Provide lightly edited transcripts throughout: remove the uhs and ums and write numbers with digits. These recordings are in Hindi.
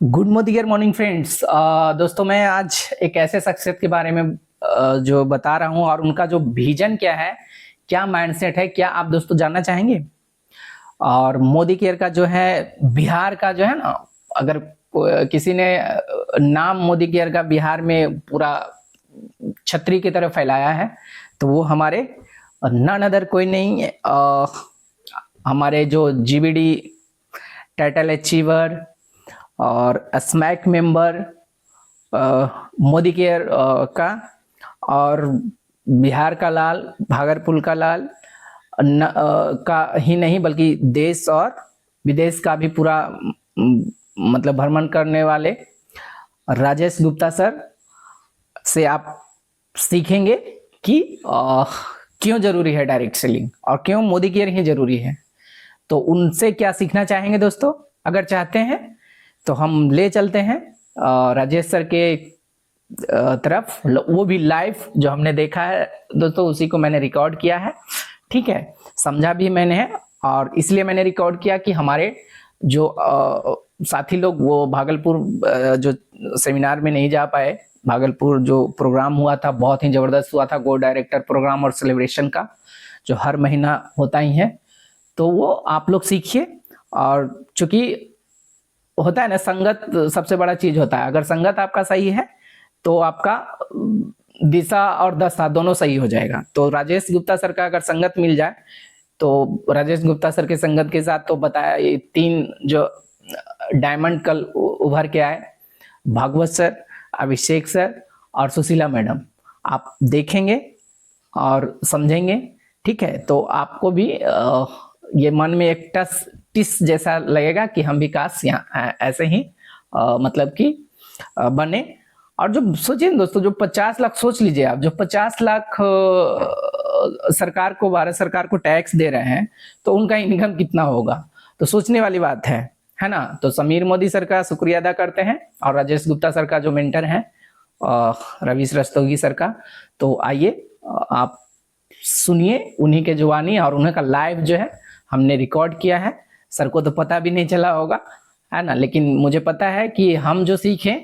Good morning friends. दोस्तों मैं आज एक ऐसे शख्सियत के बारे में जो बता रहा हूं और उनका जो विजन क्या है, क्या माइंडसेट है, क्या आप दोस्तों जानना चाहेंगे? और मोदी केयर का जो है, बिहार का जो है ना, अगर किसी ने नाम मोदी केयर का बिहार में पूरा छतरी की तरह फैलाया है तो वो हमारे नन अदर कोई नहीं है, हमारे जो जीबीडी टाइटल अचीवर और स्मैक मेंबर मोदी केयर का, और बिहार का लाल, भागलपुर का लाल का ही नहीं बल्कि देश और विदेश का भी पूरा मतलब भ्रमण करने वाले राजेश गुप्ता सर से आप सीखेंगे कि क्यों जरूरी है डायरेक्ट सेलिंग और क्यों मोदी केयर ही जरूरी है। तो उनसे क्या सीखना चाहेंगे दोस्तों? अगर चाहते हैं तो हम ले चलते हैं राजेश सर के तरफ। वो भी लाइव जो हमने देखा है दोस्तों, उसी को मैंने रिकॉर्ड किया है। ठीक है, समझा भी मैंने है और इसलिए मैंने रिकॉर्ड किया कि हमारे जो साथी लोग वो भागलपुर जो सेमिनार में नहीं जा पाए, भागलपुर जो प्रोग्राम हुआ था बहुत ही जबरदस्त हुआ था, गो डायरेक्टर प्रोग्राम और सेलिब्रेशन का जो हर महीना होता ही है, तो वो आप लोग सीखिए। और चूंकि होता है ना, संगत सबसे बड़ा चीज होता है। अगर संगत आपका सही है तो आपका दिशा और दशा दोनों सही हो जाएगा। तो राजेश गुप्ता सर का अगर संगत मिल जाए तो राजेश गुप्ता सर के संगत के साथ तो बताया, ये 3 जो डायमंड कल उभर के आए, भागवत सर, अभिषेक सर और सुशीला मैडम, आप देखेंगे और समझेंगे। ठीक है, तो आपको भी ये मन में एक टिस जैसा लगेगा कि हम भी काश यहाँ ऐसे ही मतलब कि बने। और जो सोचिए दोस्तों, जो 50 लाख, सोच लीजिए आप, जो 50 लाख सरकार को, भारत सरकार को टैक्स दे रहे हैं, तो उनका इनकम कितना होगा? तो सोचने वाली बात है ना। तो समीर मोदी सर का शुक्रिया अदा करते हैं और राजेश गुप्ता सर का जो मेंटर है रवि रस्तोगी सर का। तो आइए आप सुनिए उन्हीं के जुबानी, और उन्हीं का लाइव जो है हमने रिकॉर्ड किया है। सर को तो पता भी नहीं चला होगा, है ना, लेकिन मुझे पता है कि हम जो सीखें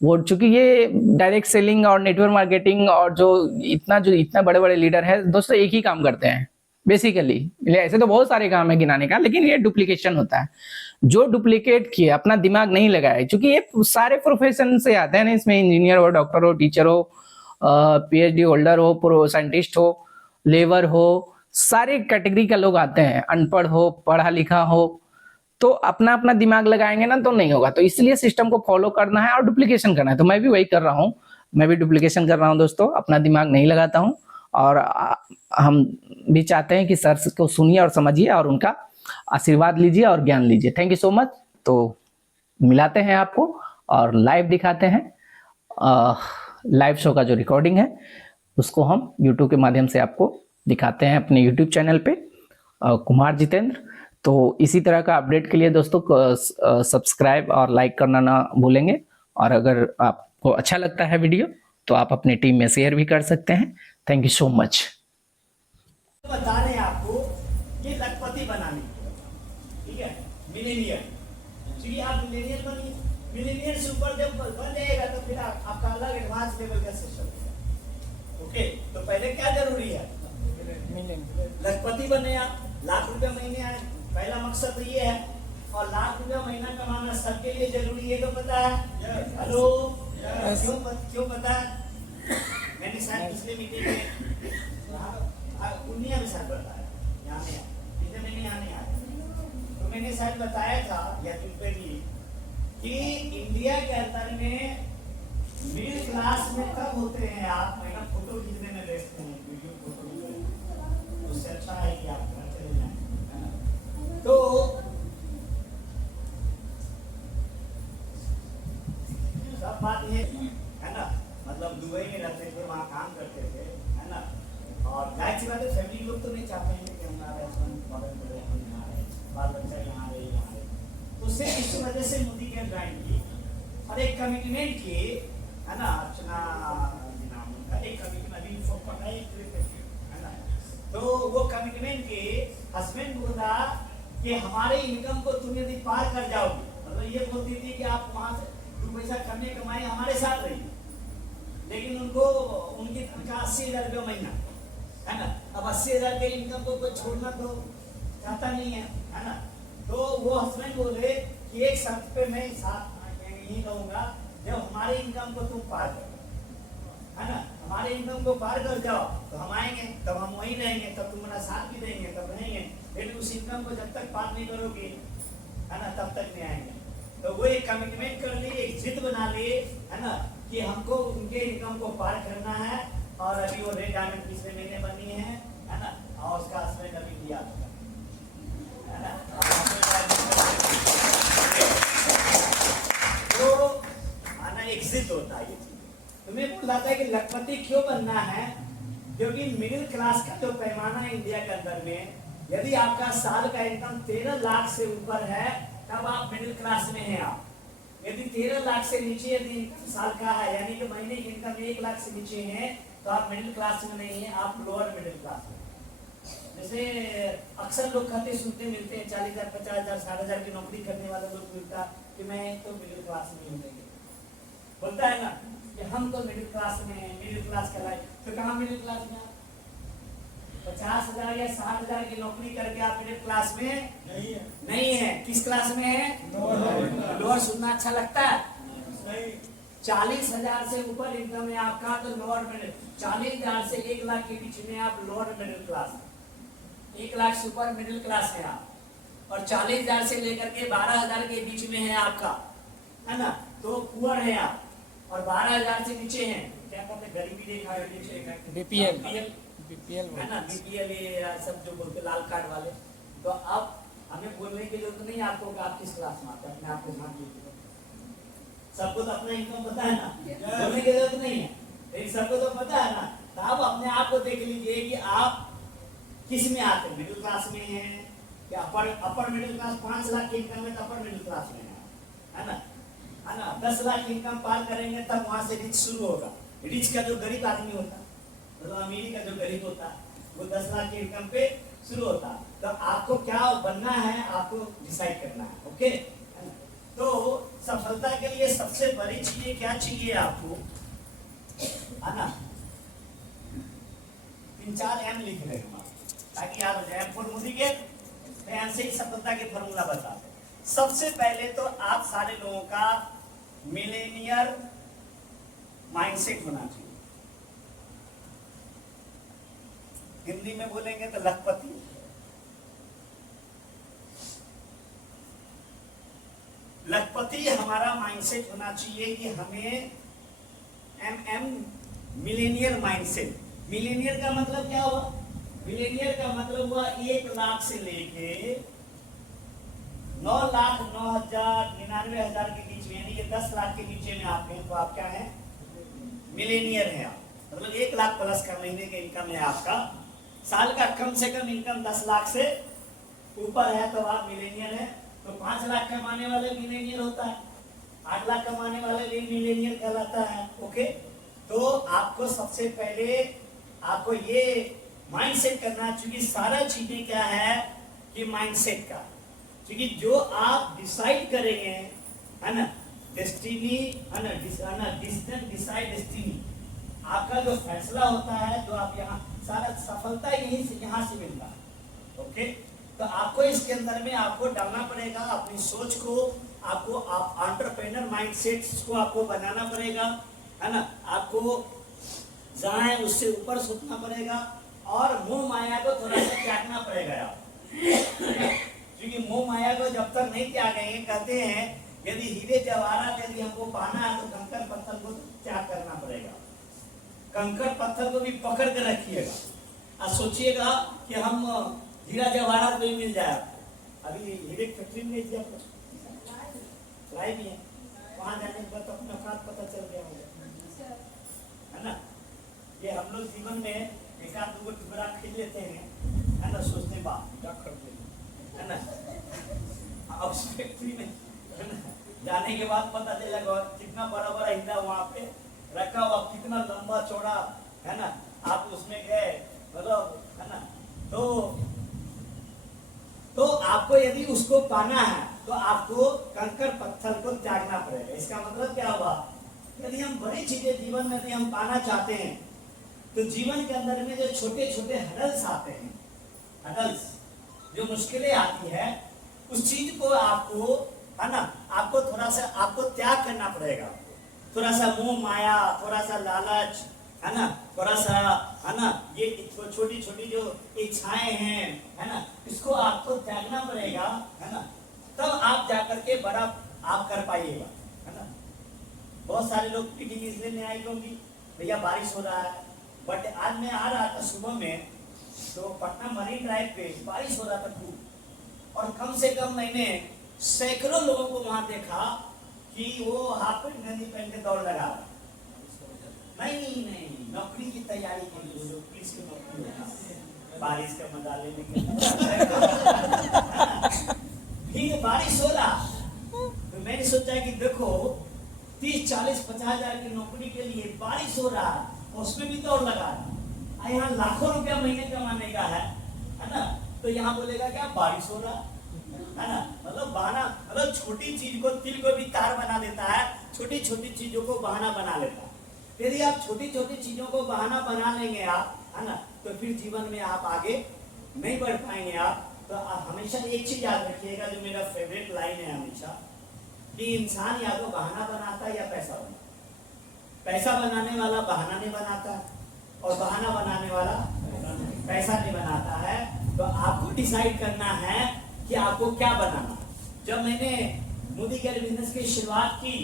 वो, चूंकि ये डायरेक्ट सेलिंग और नेटवर्क मार्केटिंग और जो इतना बड़े बड़े लीडर है दोस्तों, एक ही काम करते हैं बेसिकली। ऐसे तो बहुत सारे काम है गिनाने का, लेकिन ये डुप्लीकेशन होता है। जो डुप्लीकेट किए, अपना दिमाग नहीं लगाए, क्योंकि ये सारे प्रोफेशन से आते हैं ना, इसमें इंजीनियर हो, डॉक्टर हो, टीचर हो, पीएचडी होल्डर हो, प्रो साइंटिस्ट हो, लेबर हो, सारे कैटेगरी का लोग आते हैं, अनपढ़ हो, पढ़ा लिखा हो। तो अपना अपना दिमाग लगाएंगे ना तो नहीं होगा। तो इसलिए सिस्टम को फॉलो करना है और डुप्लीकेशन करना है। तो मैं भी वही कर रहा हूँ, मैं भी डुप्लीकेशन कर रहा हूँ दोस्तों, अपना दिमाग नहीं लगाता हूँ। और हम भी चाहते हैं कि सर को सुनिए और समझिए और उनका आशीर्वाद लीजिए और ज्ञान लीजिए। Thank you so much. तो मिलाते हैं आपको और लाइव दिखाते हैं। लाइव शो का जो रिकॉर्डिंग है उसको हम यूट्यूब के माध्यम से आपको दिखाते हैं अपने यूट्यूब चैनल पे, कुमार जितेंद्र। तो इसी तरह का अपडेट के लिए दोस्तों सब्सक्राइब और लाइक करना ना भूलेंगे। और अगर आपको अच्छा लगता है वीडियो तो आप अपनी टीम में शेयर भी कर सकते हैं। Thank you so much. बता रहे हैं आपको ये लखपति बनाने, ठीक है, मिलेनियर। क्योंकि आप मिलेनियर बनिए, मिलेनियर से ऊपर जब बन जाएगा तो फिर आपका अलग एडवांस लेवल का सिस्टम है। ओके, तो पहले क्या जरूरी है? लखपति बने आप, लाख रुपया महीने आए, पहला मकसद तो ये है। और लाख रुपया महीना कमाना सबके लिए जरूरी है, तो पता है? हेलो, क्यों पता है? मैंने शायद पिछले मीटिंग में उन्हीं में शायद बताया, यहाँ नहीं आया, इधर मैंने यहाँ नहीं आया, तो मैंने शायद बताया था या तुम पे भी कि इंडिया के अंदर में मिडिल क्लास में कब होते हैं आप? महीना फोटो खींचने में व्यस्त हैं, वीडियो फोटो खींचने, उससे अच्छा है कि आप घर चले जाएं। तो सब बात ये है ना, मतलब दुबई में रहते थे, वहाँ काम करते थे, है ना, और जाहिर सी बात है फैमिली लोग तो नहीं चाहते हैं कि हमारे हस्बैंड मॉडल पर हम यहाँ रहे, बाल बच्चा यहाँ रहे। तो सिर्फ इस वजह से मोदी केयर ज्वाइन की और एक कमिटमेंट की, है ना, अर्चना नाम उनका, एक कमिटमेंट अभी पता है ना। तो वो कमिटमेंट के हस्बैंड बोला कि हमारे इनकम को तुम यदि पार कर जाओगे, मतलब ये बोलती थी कि आप वहां से 2 पैसा कमे कमाई हमारे साथ रहिए, लेकिन उनको उनकी तनख्वाह 80,000 रुपये महीना है ना। अब 80,000 के इनकम को कोई छोड़ना तो चाहता नहीं है ना। तो वो हस्बैंड बोले कि एक शर्त पे मैं साथ यही कहूंगा, जब हमारे इनकम को तुम पार करो, है ना, हमारे इनकम को पार कर जाओ तो हम आएंगे, तब हम वहीं रहेंगे, तब तुम मेरा साथ भी देंगे, तब रहेंगे। लेकिन उस इनकम को जब तक पार नहीं करोगे, है ना, तब तक नहीं आएंगे। तो वो एक कमिटमेंट कर लिए, एक जिद बना लिए, है ना, कि हमको उनके इनकम को पार करना है। और अभी वो रेड डायमंड पिछले महीने बनी है ना, और उसका हस्बैंड अभी दिया है ना। तो आना एक जिद होता है ये चीज। तो मैं बोल रहा था कि लखपति क्यों बनना है, क्योंकि मिडिल क्लास का जो पैमाना है इंडिया के अंदर में, यदि आपका साल का इनकम 13 लाख से ऊपर है तब आप मिडिल क्लास में हैं। आप यदि 13 लाख से नीचे यदि साल का है, यानी कि महीने की इनकम 1 लाख से नीचे है, तो आप मिडिल क्लास में नहीं है, आप लोअर मिडिल क्लास में। जैसे अक्सर लोग कहते सुनते मिलते हैं 40,000, 50,000, 60,000 की नौकरी करने वाले लोग मिलता कि मैं तो मिडिल क्लास में हूँ, बोलता है ना कि हम तो मिडिल क्लास में हैं, मिडिल क्लास कहलाए। तो कहाँ मिडिल क्लास में? 50,000 या 60,000 की नौकरी करके आप मिडिल क्लास में नहीं है। किस क्लास में है? लोअर। सुनना अच्छा लगता है? 40,000 से ऊपर इनकम है आपका तो लोअर मिडिल, 40,000 से 1 लाख के बीच में आप लोअर मिडिल क्लास, 1 लाख से ऊपर मिडिल क्लास है आप, और 40,000 से लेकर के 12,000 के बीच में है आपका, है ना, तो पुअर है आप। और 12,000 से नीचे हैं, क्या कहते हैं, गरीबी रेखा के नीचे, बीपीएल है ना, बीपीएल ये सब जो बोलते लाल कार्ड वाले। तो अब हमें बोलने की जरूरत नहीं आपको कि आप किस क्लास में आते हैं, अपने आप को झांक लीजिए। सबको तो अपना इनकम पता है ना, बोलने की जरूरत नहीं है, लेकिन सबको तो पता है ना। तो आप अपने आप को देख लीजिए कि आप किस में आते हैं, मिडिल क्लास में हैं या अपर मिडिल क्लास। 5 लाख की इनकम है तो अपर मिडिल क्लास में है ना, है ना। 10 लाख की इनकम पार करेंगे तब वहां से रिच शुरू होगा। रिच का जो गरीब आदमी होता है, मतलब अमीरी का जो गरीब होता है, वो 10 लाख की इनकम पे शुरू होता है। तो आपको क्या बनना है, आपको डिसाइड करना है। ओके, तो सफलता के लिए सबसे बड़ी चीज क्या चाहिए आपको, है ना। 3-4 एम लिख रहे हैं ताकि याद हो जाए। एम फॉर मोदी के एम से ही सफलता के फॉर्मूला बताते हैं। सबसे पहले तो आप सारे लोगों का मिलेनियर माइंडसेट होना चाहिए। हिंदी में बोलेंगे तो लखपति। लखपति हमारा माइंडसेट होना चाहिए कि हमें एम मिलेनियर माइंडसेट। मिलेनियर का मतलब क्या हुआ? मिलेनियर का मतलब हुआ 1 लाख से लेके 9,09,99,000 के बीच में, यानी कि 10 लाख के नीचे में आप हैं तो आप क्या हैं? मिलेनियर हैं आप। मतलब 1 लाख प्लस का महीने का इनकम है आपका। साल का कम से कम इनकम 10 लाख से ऊपर है तो आप मिलेनियर हैं। तो 5 लाख कमाने वाले मिलेनियर होता है, 8 लाख कमाने वाले भी मिलेनियर कहलाता है। ओके, तो आपको सबसे पहले आपको ये माइंडसेट करना चाहिए। सारा चीजें क्या है कि माइंडसेट का, क्योंकि जो आप डिसाइड करेंगे, है ना, डेस्टिनी, है ना, डिसीजन डिसाइड डेस्टिनी। आपका जो फैसला होता है, जो आप यहाँ सारा सफलता यहीं से यहाँ से मिलता है। ओके, तो आपको इसके अंदर में आपको डालना पड़ेगा अपनी सोच को, आपको आप एंटरप्रेन्योर माइंडसेट को आपको बनाना पड़ेगा, है ना। आपको जहाँ है उससे ऊपर सोचना पड़ेगा और मोह माया को थोड़ा सा त्यागना पड़ेगा आप, क्योंकि मोह माया को जब तक नहीं त्यागेंगे, कहते हैं यदि हीरे जवाहरात यदि हमको पाना है तो कंकड़ पत्थर को त्याग करना पड़ेगा। कंकड़ पत्थर को भी पकड़ के रखिएगा और सोचिएगा कि हम हीरा जवाहरात भी मिल जाए आपको। अभी हीरे फैक्ट्री में दिया लाई भी है, वहां जाने के बाद अपना औकात पता चल गया होगा, है ना। ये हम लोग जीवन में एक आध 2 टुकड़ा खरीद लेते हैं, है ना, सोचते बात है ना। अब फैक्ट्री में जाने के बाद पता चलेगा कितना बड़ा बड़ा हीरा वहां पे रखा हुआ, कितना लंबा चौड़ा, है ना। आप उसमें गए, मतलब, है ना। तो आपको यदि उसको पाना है तो आपको कंकड़ पत्थर को त्यागना पड़ेगा। इसका मतलब क्या हुआ, यदि हम बड़ी चीजें जीवन में यदि हम पाना चाहते हैं तो जीवन के अंदर में जो छोटे छोटे हडल्स आते हैं, हडल्स जो मुश्किलें आती है, उस चीज को आपको, है ना, आपको थोड़ा सा आपको त्याग करना पड़ेगा। थोड़ा सा मोह माया, थोड़ा सा लालच, है ना, थोड़ा सा, है ना, ये छोटी छोटी जो इच्छाएं हैं, है ना, इसको आपको त्यागना पड़ेगा, है ना, तब आप जाकर के बड़ा आप कर पाइएगा, है ना। बहुत सारे लोग मीटिंग इसलिए नहीं आए क्योंकि भैया बारिश हो रहा है, बट आज मैं आ रहा था सुबह में, तो पटना मरीन ड्राइव पे बारिश हो रहा था खूब, और कम से कम मैंने सैकड़ों लोगों को वहां देखा कि वो हाफ पैंट गंजी पहन के दौड़ लगा रहा। नहीं नहीं, नौकरी की तैयारी के लिए, जो पुलिस की नौकरी है, बारिश का मजा लेने के लिए बारिश हो रहा, तो मैंने सोचा कि देखो 30-40-50 हजार की नौकरी के लिए बारिश हो रहा है, उसमें भी दौड़ लगा रहा, यहाँ लाखों रुपया महीने कमाने का है ना, तो यहाँ बोलेगा क्या बारिश हो रहा है ना। मतलब बहाना, मतलब छोटी चीज को, तिल को भी तार बना देता है, छोटी छोटी चीजों को बहाना बना लेता है। यदि आप छोटी छोटी चीजों को बहाना बना लेंगे आप, है ना, तो फिर जीवन में आप आगे नहीं बढ़ पाएंगे आप। तो आप हमेशा एक चीज याद रखिएगा, जो मेरा फेवरेट लाइन है हमेशा, कि इंसान या तो बहाना बनाता है या पैसा बनाता। पैसा बनाने वाला बहाना नहीं बनाता, और बहाना बनाने वाला पैसा नहीं बनाता है। तो आपको डिसाइड करना है कि आपको क्या बनाना। जब मैंने मोदी केयर बिजनेस की शुरुआत की,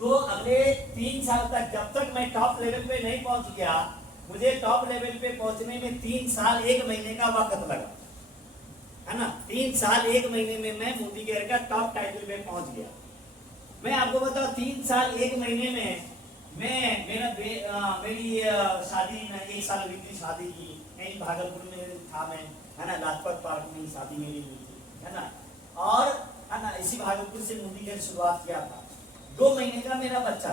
तो अगले 3 साल तक, जब तक मैं टॉप लेवल पे नहीं पहुंच गया, मुझे टॉप लेवल पे पहुंचने में 3 साल 1 महीने का वक्त लगा, है ना। 3 साल 1 महीने में मैं मोदी केयर का टॉप टाइटल पे पहुंच गया। मैं आपको बताऊं, 3 साल 1 महीने में मैं मेरी शादी में 1 साल हुई थी, शादी की यही भागलपुर में था मैं, है ना, लाजपत पार्क में शादी मेरी हुई थी, है ना। और है ना, इसी भागलपुर से मोदी केयर शुरुआत किया था। 2 महीने का मेरा बच्चा,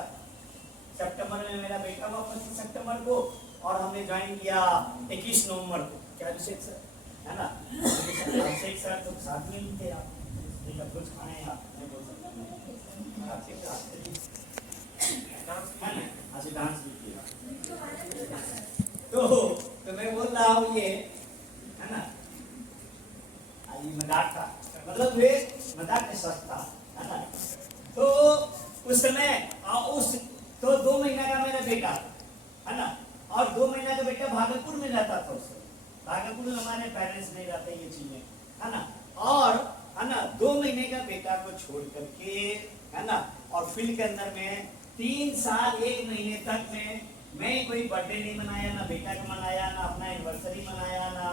सितंबर में मेरा बेटा हुआ 25 सितंबर को, और हमने ज्वाइन किया 21 नवंबर को। क्या अभिषेक सर, है ना, अभिषेक सर तो साथ में ही थे आप, कुछ खाए आप नहीं बोल सकता, डांस भी किया। तो मैं बोल रहा हूँ ये, है ना, ये मजाक था, मतलब वे मजाक के साथ था, है ना। तो उस समय तो 2 महीना का मेरा बेटा, है ना, और 2 महीना का बेटा भागलपुर में रहता था। उससे भागलपुर में हमारे पेरेंट्स नहीं रहते, ये चीजें, है ना। और है ना, 2 महीने का बेटा को छोड़ करके, है ना, और फील्ड के अंदर में 3 साल 1 महीने तक मैं कोई बर्थडे नहीं मनाया, ना बेटा का मनाया, ना अपना एनिवर्सरी मनाया, ना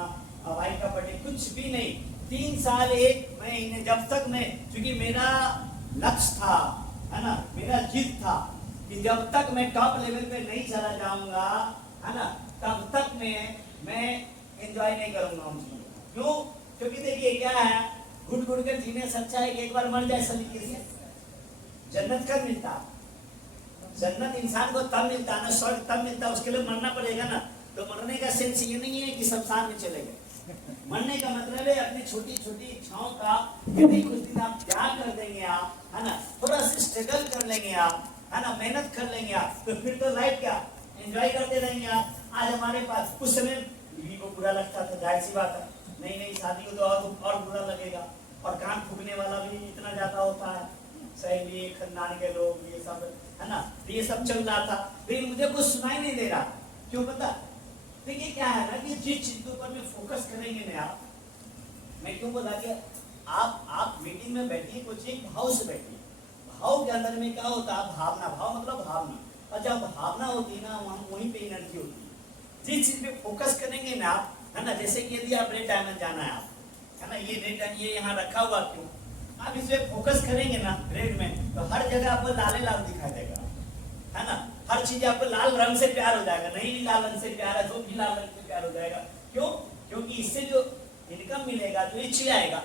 भाई का बर्थडे, कुछ भी नहीं। 3 साल 1 महीने, जब तक मैं, क्योंकि मेरा लक्ष्य था, है ना, मेरा जिद था कि जब तक मैं टॉप लेवल पे नहीं चला जाऊंगा, है ना, तब तक मैं एंजॉय नहीं करूंगा उन चीजों को। क्यों? क्योंकि देखिए क्या है, घुट घुट कर जीने से अच्छा है कि एक बार मर जाए सलीके से। जन्नत कब मिलता? जन्नत इंसान को तब मिलता है ना, स्वर्ग तब मिलता है, उसके लिए मरना पड़ेगा ना। तो मरने का सेंस ये नहीं है कि शमशान में चले गए। मरने का मतलब है अपनी छोटी छोटी इच्छाओं का यदि कुछ दिन आप त्याग कर देंगे आप, है ना, थोड़ा सा स्ट्रगल कर लेंगे आप, है ना, मेहनत कर लेंगे आप, तो फिर तो लाइफ क्या एंजॉय करते रहेंगे आप। आज हमारे पास उस समय बीवी को बुरा लगता था, जाहिर सी बात है, नहीं शादी को तो और बुरा लगेगा, और कान फूकने वाला भी इतना ज्यादा होता है, सहेली खानदान के लोग, ये सब, है ना, तो ये सब चल रहा था, लेकिन मुझे कुछ सुनाई नहीं दे रहा। क्यों पता? देखिए क्या है ना, कि जिस चीज के ऊपर में फोकस करेंगे ना आप, मैं क्यों बोला कि आप मीटिंग में बैठिए, कुछ एक भाव से बैठिए। भाव के अंदर में क्या होता है? भावना। भाव मतलब भावना, और जब भावना होती है ना, वहीं पे एनर्जी होती है। जिस चीज पे फोकस करेंगे ना आप, है ना, जैसे कि यदि आप रेड डायमंड जाना है आप, है ना, ये रेड डायमंड ये यहाँ रखा हुआ, क्यों? आप इस पे फोकस करेंगे ना रेड में, तो हर जगह आपको लाल लाल दिखाई देगा, है ना, हर चीज आपको लाल रंग से प्यार हो जाएगा। नहीं भी लाल रंग से प्यार है, जो भी लाल रंग से प्यार हो जाएगा। क्यों? क्योंकि इससे जो इनकम मिलेगा, जो इच्छा आएगा,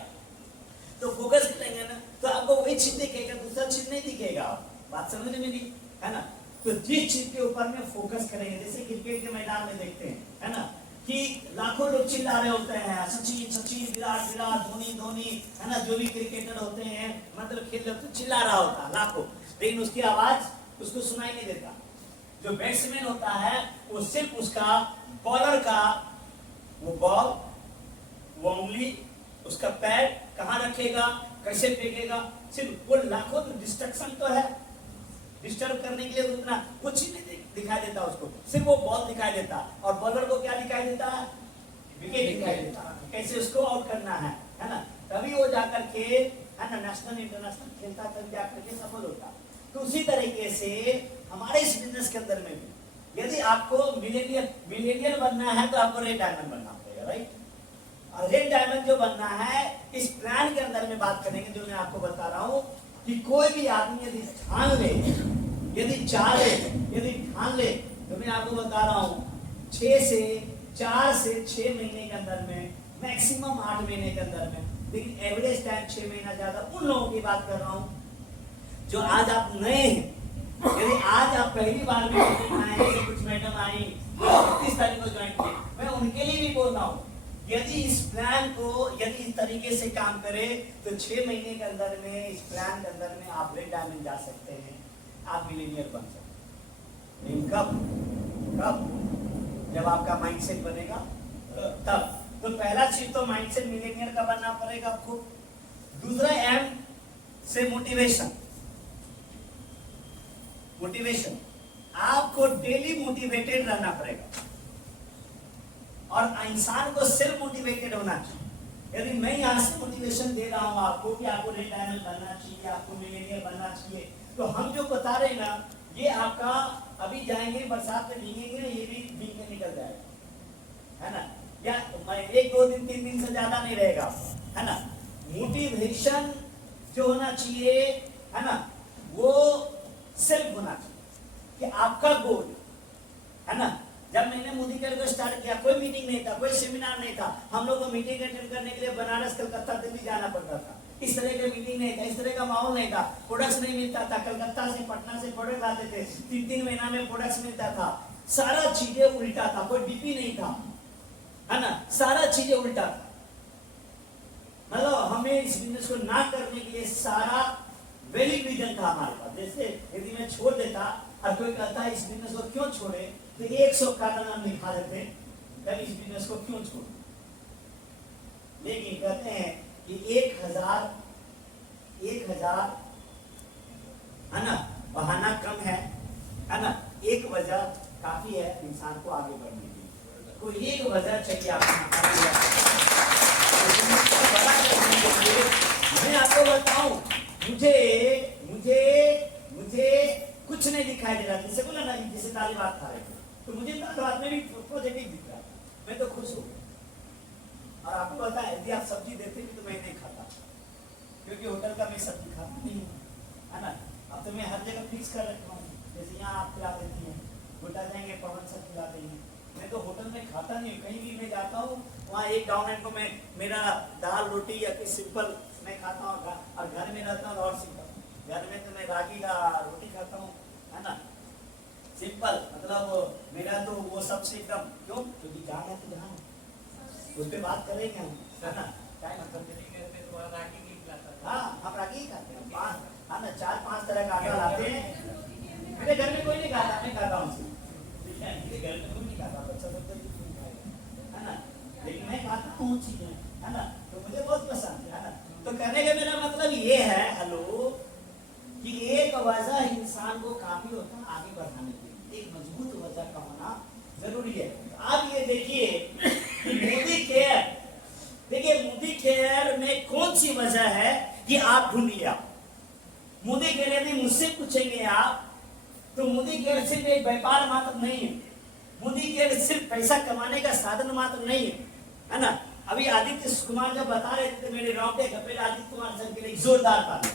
तो फोकस करेंगे ना, तो आपको वही चीज दिखेगा, दूसरा चीज नहीं दिखेगा। बात समझ में नहीं, है ना। तो जिस चीज के ऊपर में फोकस करेंगे, जैसे क्रिकेट के मैदान में देखते हैं, है ना, कि लाखों लोग चिल्ला रहे होते हैं, सचिन सचिन, विराट विराट, धोनी धोनी, है ना, जो भी क्रिकेटर होते हैं, मतलब खेल रहे तो चिल्ला रहा होता है लाखों, लेकिन उसकी आवाज उसको सुनाई नहीं देता। जो बैट्समैन होता है वो सिर्फ उसका बॉलर का वो बॉल, वो उंगली, उसका पैर कहाँ रखेगा, कैसे फेंकेगा, सिर्फ वो लाखों तो डिस्ट्रक्शन तो है, डिस्टर्ब करने के लिए उतना कुछ ही नहीं दिखाई देता उसको, सिर्फ वो बॉल दिखाई देता। और बॉलर को क्या दिखाई देता है, विकेट दिखाई देता, कैसे उसको आउट करना है ना, तभी वो जाकर के, है ना, नेशनल इंटरनेशनल खेलता, तभी जाकर के सफल होता। तो उसी तरीके से हमारे इस बिजनेस के अंदर में भी यदि आपको मिलेनियर बनना है तो आपको रेड डायमंड बनना पड़ेगा, राइट। और रेड डायमंड जो बनना है, इस प्लान के अंदर में बात करेंगे जो मैं आपको बता रहा हूं कि कोई भी आदमी यदि ठान ले, यदि चाहे, यदि ठान ले, तो मैं आपको बता रहा हूं 4 से 6 महीने के अंदर में, मैक्सिमम 8 महीने के अंदर में, लेकिन एवरेज टाइम 6 महीना ज्यादा। उन लोगों की बात कर रहा हूं जो आज आप नए हैं, यदि आज आप पहली बार भी आए, जैसे कुछ मैडम आई 30 तारीख को ज्वाइन किए, मैं उनके लिए भी बोल रहा हूँ, यदि इस प्लान को यदि इस तरीके से काम करे तो 6 महीने के अंदर में, इस प्लान के अंदर में आप रेड डायमंड जा सकते हैं, आप मिलीनियर बन सकते हैं। लेकिन कब जब आपका माइंडसेट बनेगा तब। तो पहला चीज तो माइंडसेट मिलीनियर का बनना पड़ेगा आपको। दूसरा एम से मोटिवेशन, मोटिवेशन, आपको डेली मोटिवेटेड रहना पड़ेगा और इंसान को सेल्फ मोटिवेटेड होना चाहिए। यदि मैं यहाँ से मोटिवेशन दे रहा हूँ आपको कि आपको रेड डायमंड बनना चाहिए, आपको मिलीनियर बनना चाहिए, तो हम जो बता रहे हैं ना, ये आपका अभी जाएंगे बरसात में भीगेंगे, ये भी भीग के निकल जाएगा, है ना, या 1 2 दिन 3 दिन से ज्यादा नहीं रहेगा, है ना। मोटिवेशन जो होना चाहिए, है ना, वो सेल्फ होना चाहिए कि आपका गोल, है ना। जब मैंने मोदी केयर को स्टार्ट किया, कोई मीटिंग नहीं था, कोई सेमिनार नहीं था, हम लोग को मीटिंग अटेंड करने के लिए बनारस, कलकत्ता, दिल्ली जाना पड़ता था। इस तरह का मीटिंग नहीं था, इस तरह का माहौल नहीं था, प्रोडक्ट्स नहीं मिलता था, कलकत्ता से पटना से प्रोडक्ट आते थे, 3 महीना में प्रोडक्ट्स मिलता था, सारा चीजें उल्टा था, कोई बीपी नहीं था, है ना, सारा चीजें उल्टा था। मतलब हमें इस बिजनेस को ना करने के लिए सारा वैलिड रीजन था हमारे पास। जैसे यदि मैं छोड़ देता और कोई कहता है इस बिजनेस को क्यों छोड़े, तो 100 कारण हम लिखा देते तब इस बिजनेस को क्यों छोड़े। लेकिन कहते हैं कि 1000 है ना, बहाना कम है ना, एक वजह काफी है इंसान को आगे बढ़ने की। कोई एक वजह चाहिए आपको। मैं आपको बताऊं, मुझे कुछ नहीं दिखाई दे रहा, जैसे बोला ना, जैसे दाल भात खा रहे थे, तो मुझे दाल भात में भी पॉजिटिव दिख रहा, मैं तो खुश हूँ। और आपको पता है, यदि आप सब्जी देते भी तो मैं नहीं खाता, क्योंकि होटल का मैं सब्जी खाता नहीं हूँ, है ना। अब तो मैं हर जगह फिक्स कर रखा हूँ, जैसे यहाँ आप खिला देती हैं, गोटा जाएंगे पवन सब खिला देंगे, मैं तो होटल में खाता नहीं हूँ। कहीं भी मैं जाता हूँ वहाँ एक गाउन को मैं मेरा दाल रोटी या फिर सिंपल मैं खाता हूँ, और घर में रहता हूँ और सिंपल, घर में तो मैं रागी का रोटी खाता हूँ, है ना, सिंपल। मतलब मेरा तो वो सबसे एकदम, क्यों, क्योंकि जान है तो जान, उस पर बात करेंगे हम, है ना। हाँ, हम रागी ही खाते हैं, 5, हाँ ना, 4-5 तरह का आटा लाते हैं। मेरे घर में कोई नहीं खाता, मैं खाता हूँ, मेरे घर में कोई नहीं खाता, बच्चा सब तो नहीं खाएगा, है ना, लेकिन मैं खाता हूँ चीजें, है ना, तो मुझे बहुत पसंद है ना। तो कहने का मेरा मतलब ये है, हेलो, कि एक वजह इंसान को काफी होता है आगे बढ़ाने के लिए, एक मजबूत वजह का होना जरूरी है। आप ये देखिए मोदी केयर, देखिए मोदी केयर में कौन सी वजह है कि आप ढूंढिए। आप मोदी केयर यदि मुझसे पूछेंगे आप, तो मोदी केयर सिर्फ एक व्यापार मात्र नहीं है, मोदी केयर सिर्फ पैसा कमाने का साधन मात्र नहीं है ना। अभी आदित्य कुमार जब बता रहे थे, मेरे रोंगटे खड़े, आदित्य कुमार सर के लिए जोरदार ताली।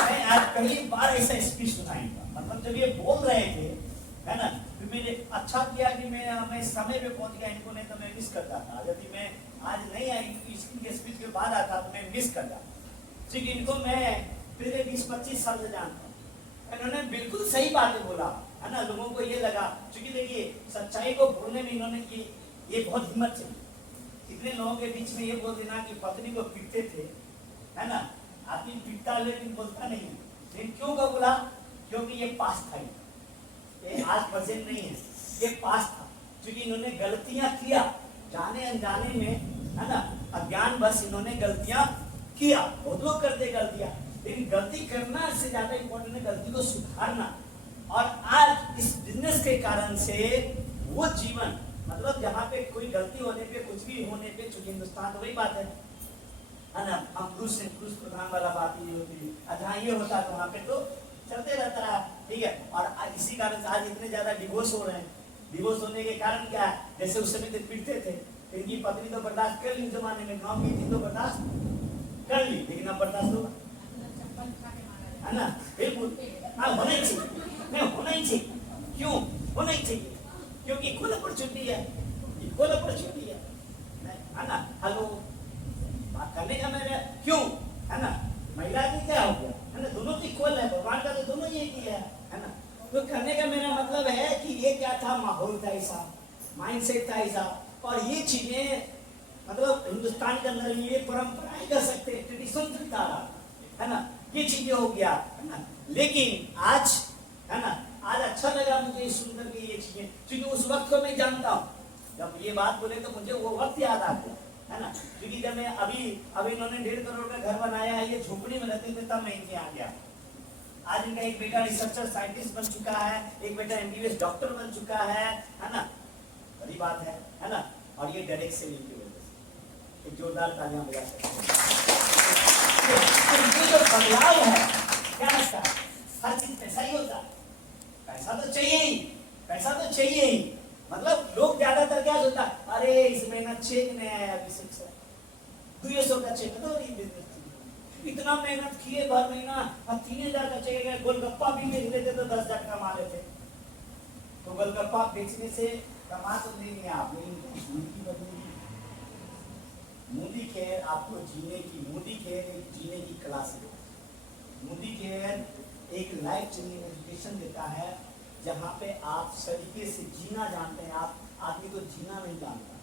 मैं आज पहली बार ऐसा स्पीच सुनाई था, मतलब जब ये बोल रहे थे, है ना, तो मैंने अच्छा किया कि मैं समय पे पहुंच गया, इनको नहीं तो मैं मिस करता था। यदि मैं आज नहीं आई इनके स्पीच के बाद आता तो मैं मिस करता, क्योंकि इनको मैं पिछले 20-25 साल से जानता हूँ। इन्होंने बिल्कुल सही बातें बोला, है ना, लोगों को ये लगा, क्योंकि देखिए सच्चाई को बोलने में इन्होंने की ये बहुत हिम्मत चाहिए। कितने लोगों के बीच में ये बोल देना कि पत्नी को पीटते थे, है ना, आदमी पीटता लेकिन बोलता नहीं है। लेकिन क्यों का बोला? क्योंकि ये पास था, ये आज प्रेजेंट नहीं है, ये पास था। क्योंकि इन्होंने गलतियां किया जाने अनजाने में, है ना, अज्ञान बस इन्होंने गलतियां किया। बहुत लोग करते गलतियां, लेकिन गलती करना से ज्यादा इंपॉर्टेंट है गलती को सुधारना। और आज इस बिजनेस के कारण से वो जीवन, मतलब जहाँ पे कोई गलती होने पे, कुछ भी होने पे, चूंकि हिंदुस्तान तो वही बात है ना, हम पुरुष प्रधान वाला बात ये होती है, जहाँ ये होता है तो वहाँ पे तो चलते रहता है, ठीक है। और इसी कारण से आज इतने ज्यादा डिवोर्स हो रहे हैं। डिवोर्स होने के कारण क्या है? जैसे उस समय तो पीटते थे, इनकी पत्नी तो बर्दाश्त कर ली, जमाने में गाँव की थी तो बर्दाश्त कर ली, लेकिन अब बर्दाश्त होगा, है ना, बिल्कुल। हाँ, होना ही चाहिए, नहीं होना ही चाहिए। क्यों होना ही चाहिए? क्योंकि इक्वल अपॉर्चुनिटी है, इक्वल अपॉर्चुनिटी है ना। हेलो, बात करने का मेरा क्यों, है ना, महिला की क्या हो गया, है ना, दोनों तो इक्वल है, भगवान का तो दोनों ये किया है ना। तो करने का मेरा मतलब है कि ये क्या था, माहौल था ऐसा, माइंडसेट था ऐसा, और ये चीजें मतलब हिंदुस्तान के अंदर ये परंपराएं कर सकते हैं, ट्रेडिशन चलता रहा, है ना, ये चीजें हो गया, है ना। लेकिन आज, है ना, आज अच्छा लगा मुझे सुनकर के ये चीजें, क्योंकि उस वक्त को मैं जानता हूँ, जब ये बात बोले तो मुझे वो वक्त याद आ गया, है ना। क्योंकि जब मैं अभी इन्होंने 1.5 करोड़ का घर बनाया है, ये झोपड़ी में रहते थे, तब मैं इनके आ गया। आज इनका एक बेटा रिसर्चर साइंटिस्ट बन चुका है, एक बेटा MBBS डॉक्टर बन चुका है ना, बड़ी बात है ना। और ये डायरेक्ट सेलिंग की वजह से, एक जोरदार तालियां बजा सकते हैं। तो ये जो बदलाव है, क्या लगता है, हर चीज पैसा ही होता है, पैसा तो चाहिए ही, पैसा तो चाहिए ही। मतलब लोग ज्यादातर क्या सोचता, अरे इस महीना चेक नहीं आया, 200 का चेक तो बिजनेस इतना मेहनत किए भर महीना, अब 3000 का चेक है, गोलगप्पा भी बेच लेते तो 10,000 कमा लेते। तो गोलगप्पा बेचने से कमा तो लेंगे आप, लेकिन मोदी केयर आपको जीने की, मोदी केयर एक जीने की क्लास है। मोदी केयर एक लाइफ चेंजिंग एजुकेशन देता है, जहाँ पे आप तरीके से जीना जानते हैं। आप आदमी तो जीना नहीं जानता,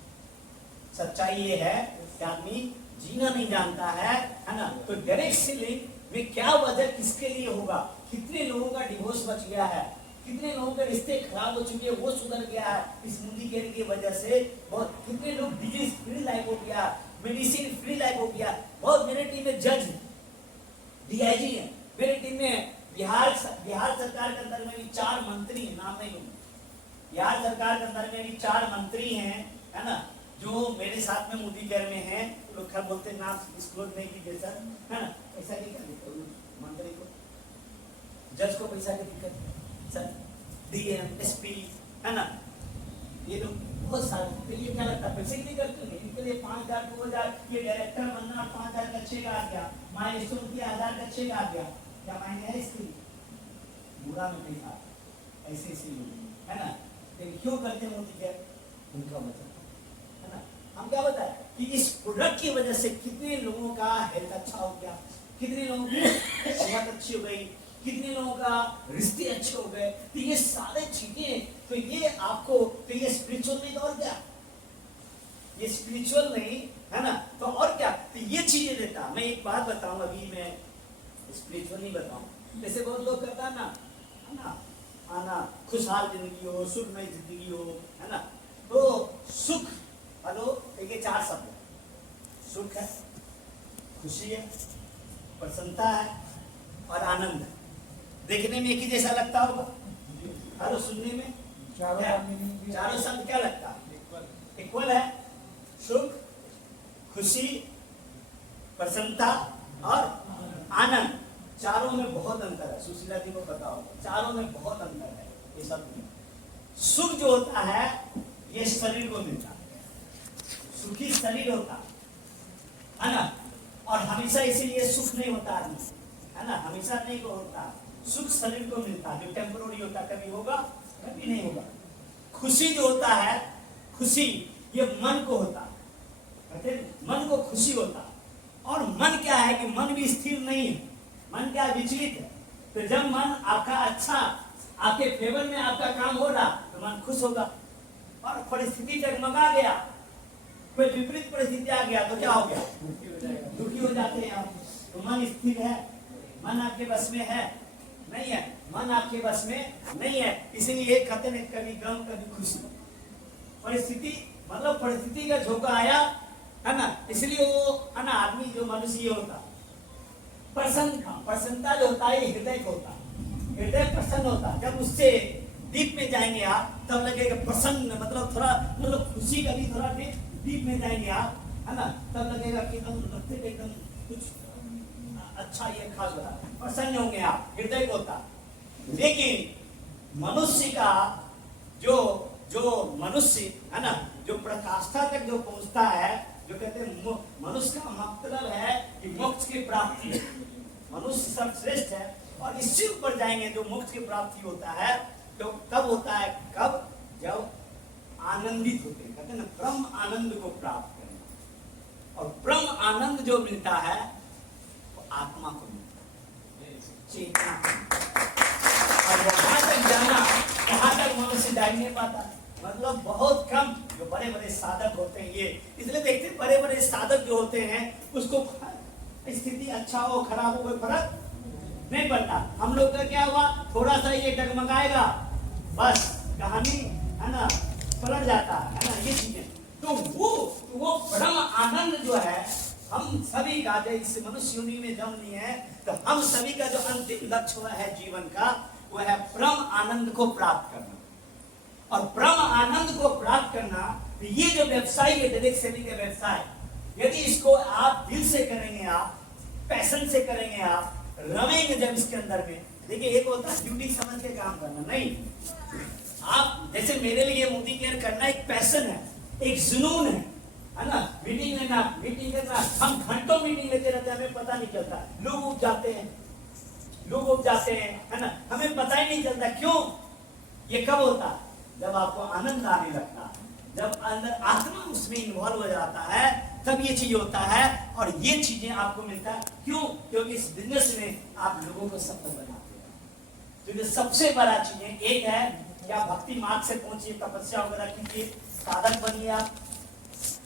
सच्चाई ये है कि आदमी जीना नहीं जानता है ना। तो डायरेक्ट सेलिंग में क्या वजह, किसके लिए होगा, कितने लोगों का डिवोर्स बच गया है, कितने लोगों के रिश्ते खराब हो चुके हैं, वो सुधर गया है इस मोदी केयर की वजह से। बहुत कितने लोग डिजीज फ्री लाइफ हो गया, मेडिसिन फ्री लाइफ हो गया। बहुत मेरे टीम में जज DIG है, मेरे टीम में बिहार सरकार के अंदर में भी 4 मंत्री हैं, नाम नहीं लूंगा, बिहार सरकार के अंदर में भी 4 मंत्री हैं, है ना, जो मेरे साथ में मोदी केयर में हैं। लोग क्या बोलते हैं, नाम डिस्क्लोज नहीं कीजिए सर, है ना, पैसा नहीं कर देते मंत्री को, जज को पैसा की दिक्कत सर, DM SP, है ना, ये लोग बहुत सारे, तो ये क्या लगता है पैसे नहीं करते हैं, इनके लिए 5,000 2,000, ये डायरेक्टर बनना 5,000 का चेक आ गया, माइलस्टोन की 1,000 का चेक आ गया, क्या मायने है इसके लिए? बुरा में पैसा ऐसे लोग, है ना। लेकिन क्यों करते हैं मोदी केयर? उनका वजह, है ना। हम क्या बताएं कि इस प्रोडक्ट की वजह से कितने लोगों का हेल्थ अच्छा हो गया, कितने लोगों की सेहत अच्छी हो गई, कितने लोगों का रिश्ते अच्छे हो गए। तो ये सारे चीजें, तो ये आपको, तो ये स्पिरिचुअल नहीं तो और क्या, ये स्पिरिचुअल नहीं है ना, तो और क्या, तो ये चीजें देता। मैं एक बात बताऊं, अभी मैं स्पिरिचुअल नहीं बताऊं, जैसे बहुत लोग करता है ना, आना खुशहाल जिंदगी हो, सुखमय जिंदगी हो, है ना। तो सुख, हेलो, देखिए 4 शब्द, सुख है, खुशी है, प्रसन्नता है और आनंद है। देखने में एक ही जैसा लगता होगा, हेलो, सुनने में चारों शब्द क्या लगता है, इक्वल है। सुख, खुशी, प्रसन्नता और आनंद, चारों में बहुत अंतर है। सुशीला जी को पता होगा, चारों में बहुत अंतर है ये सब में। सुख जो होता है ये शरीर को मिलता है, सुखी शरीर होता है ना, और हमेशा इसीलिए सुख नहीं होता आदमी, है ना, हमेशा नहीं को होता। सुख शरीर को मिलता है, जो टेम्पोररी होता, कभी होगा कभी नहीं होगा। खुशी जो होता है, खुशी ये मन को होता है, मन को खुशी होता। और मन क्या है कि मन भी स्थिर नहीं है, मन क्या विचलित है। तो जब मन आपका अच्छा आपके फेवर में आपका काम हो रहा तो मन खुश होगा। और परिस्थिति डगमगा गया, कोई विपरीत परिस्थिति आ गया तो क्या हो गया, दुखी हो जाते हैं आप। तो मन स्थिर है, मन आपके बस में है नहीं है, मन आपके बस में नहीं है। इसीलिए कहते हैं कभी गम कभी खुशी। परिस्थिति मतलब परिस्थिति का झोंका आया है ना, इसलिए वो है ना आदमी जो मनुष्य ये होता प्रसन्न था। प्रसन्नता जो होता है हृदय को होता, हृदय प्रसन्न होता। जब उससे डीप में जाएंगे आप तब लगेगा प्रसन्न, मतलब थोड़ा मतलब खुशी का भी थोड़ा डीप में जाएंगे आप है ना, तब लगेगा कि एकदम लगते एकदम कुछ अच्छा ये खास होता, प्रसन्न होंगे आप, हृदय को होता। लेकिन मनुष्य का जो जो मनुष्य है ना, जो प्रकाष्ठा तक जो पहुंचता है, जो कहते हैं मनुष्य का मतलब है कि मोक्ष की प्राप्ति, मनुष्य सर्वश्रेष्ठ है और इससे ऊपर जाएंगे जो मोक्ष की प्राप्ति होता है तो तब होता है कब, जब आनंदित होते हैं, कहते हैं ना ब्रह्म आनंद को प्राप्त करना। और ब्रह्म आनंद जो मिलता है वो आत्मा को मिलता है, चेतना को। और वहां तक जाना, वहां तक मनुष्य जा नहीं पाता, मतलब बहुत कम जो बड़े बड़े साधक होते हैं ये, इसलिए देखते हैं बड़े बड़े साधक जो होते हैं उसको स्थिति अच्छा हो खराब हो कोई फर्क नहीं पड़ता। हम लोग का क्या हुआ, थोड़ा सा ये डगमगाएगा बस कहानी है ना पलट जाता है ना, ये चीजें। तो वो ब्रह्म आनंद जो है हम सभी का, जो इस मनुष्य योनि में जन्म लिए हैं तो हम सभी का जो अंतिम लक्ष्य हुआ है जीवन का वो है ब्रह्म आनंद को प्राप्त करना। और ब्रह्म आनंद को प्राप्त करना, ये जो व्यवसाय है डायरेक्ट सेलिंग का व्यवसाय, यदि इसको आप दिल से करेंगे, आप पैशन से करेंगे, आप रमेंगे जब इसके अंदर में, देखिए एक होता है ड्यूटी समझ के काम करना, नहीं आप जैसे मेरे लिए मोदी केयर करना एक पैशन है, एक जुनून है ना। मीटिंग लेना, मीटिंग करना, हम घंटों मीटिंग लेते रहते हैं, हमें पता नहीं चलता, लोग उब जाते हैं, लोग उब जाते हैं है ना, हमें पता ही नहीं चलता। क्यों? ये कब होता है? जब आपको आनंद आने लगता है, जब अंदर आत्मा उसमें इन्वॉल्व हो जाता है, तब ये चीज होता है और ये चीजें आपको मिलता है। क्यों? क्योंकि इस बिजनेस में आप लोगों को सफल बनाते हैं। तो सबसे बड़ा चीजें एक है कि आप भक्ति मार्ग से पहुंचिए, तपस्या वगैरह कीजिए, साधक बनिए आप।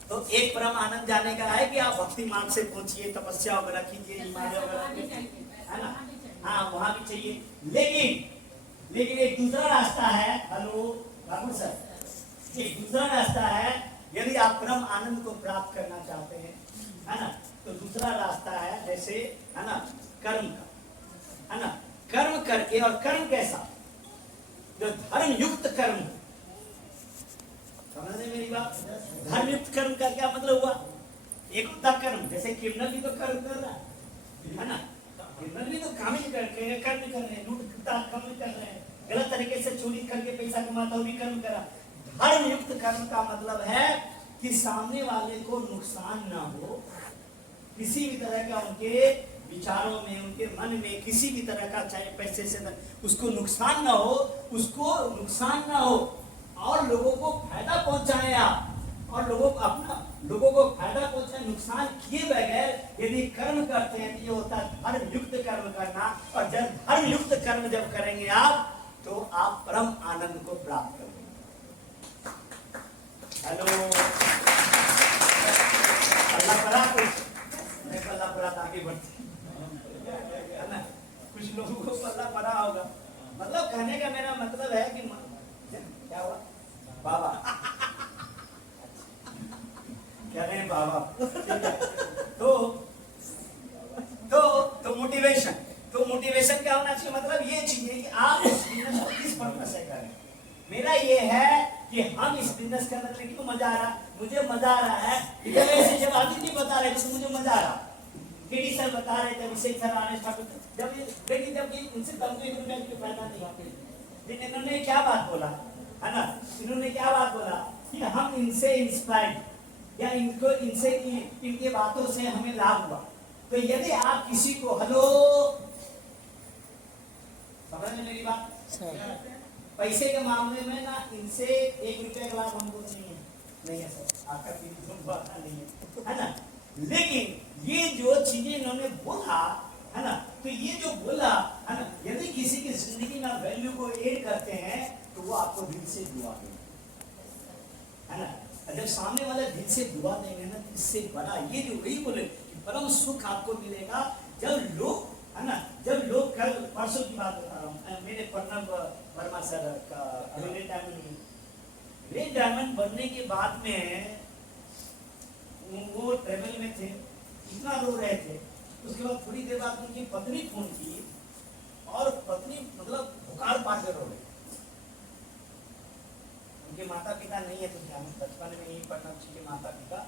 तो एक परम आनंद जाने का है कि आप भक्ति मार्ग से पहुंचिए, तपस्या वगैरह कीजिए, हिमालय वगैरह है ना, हाँ वहां भी चाहिए। लेकिन एक दूसरा रास्ता है, हेलो राहुल सर, एक दूसरा रास्ता है यदि आप परम आनंद को प्राप्त करना चाहते हैं है ना, तो दूसरा रास्ता है जैसे है ना कर्म का, है ना, कर्म करके। और कर्म कैसा? जो धर्म युक्त कर्म, समझे मेरी बात? धर्म युक्त कर्म का क्या मतलब हुआ? एक होता कर्म, जैसे क्रिमिनल भी तो कर्म कर रहा है ना, क्रिमिनल भी तो काम ही करके कर्म कर रहे हैं, लूट काम कर रहे हैं, गलत तरीके से चोरी करके पैसा कमाता वो भी कर्म करा। धर्म युक्त कर्म का मतलब है कि सामने वाले को नुकसान ना हो, किसी भी तरह का उनके विचारों में, उनके मन में किसी भी तरह का, चाहे पैसे से उसको नुकसान ना हो, उसको नुकसान ना हो और लोगों को फायदा पहुंचाए आप, और लोगों को फायदा पहुंचाए, नुकसान किए बगैर यदि कर्म करते हैं तो ये होता है धर्म युक्त कर्म करना। और जब धर्म युक्त कर्म जब करेंगे आप तो आप परम आनंद को प्राप्त करेंगे। हेलो अल्लाह परा, कुछ अल्लाह परा आगे बढ़ते है ना, कुछ लोगों को अल्लाह परा होगा। मतलब कहने का मेरा मतलब है कि क्या हुआ बाबा क्या रहे बाबा तो मोटिवेशन क्या होना चाहिए? मतलब ये चीज है कि आप इस बिजनेस को किस पर्पस से करें। मेरा ये है कि हम इस बिजनेस के अंदर क्यों मजा आ रहा, मुझे मजा आ रहा है ऐसे जब आदित्य बता रहे थे मुझे मजा आ रहा, केडी सर बता रहे थे, अभिषेक सर आ रहे थे, जब लेकिन जब इनसे तमको इन्होंने फायदा नहीं होते, लेकिन इन्होंने क्या बात बोला है ना, इन्होंने क्या बात बोला कि हम इनसे इंस्पायर्ड या इनको इनसे इनके बातों से हमें लाभ हुआ। तो यदि आप किसी को, हेलो समझ में मेरी बात, पैसे के मामले में ना इनसे 1 रुपये का लाभ हमको नहीं है सर, आपका नहीं है ना। लेकिन ये जो चीजें इन्होंने बोला है ना, तो ये जो बोला है ना, यदि किसी की जिंदगी में वैल्यू को ऐड करते हैं तो वो आपको दिल से दुआ देंगे, है ना। जब सामने वाले दिल से दुआ देंगे ना, इससे बड़ा ये जो वही बोले परम सुख आपको मिलेगा। जब लोग, है ना, जब लोग, कल परसों की बात बता रहा हूँ, मेरे प्रणव वर्मा सर का रेड डायमंड बनने के बाद में वो ट्रेवल में थे, इतना रो रहे थे। उसके बाद थोड़ी देर बाद उनकी पत्नी फोन की और पत्नी मतलब बुखार पा के रो रही। उनके माता पिता नहीं है, तो क्या बचपन में ही पढ़ना चाहिए, माता पिता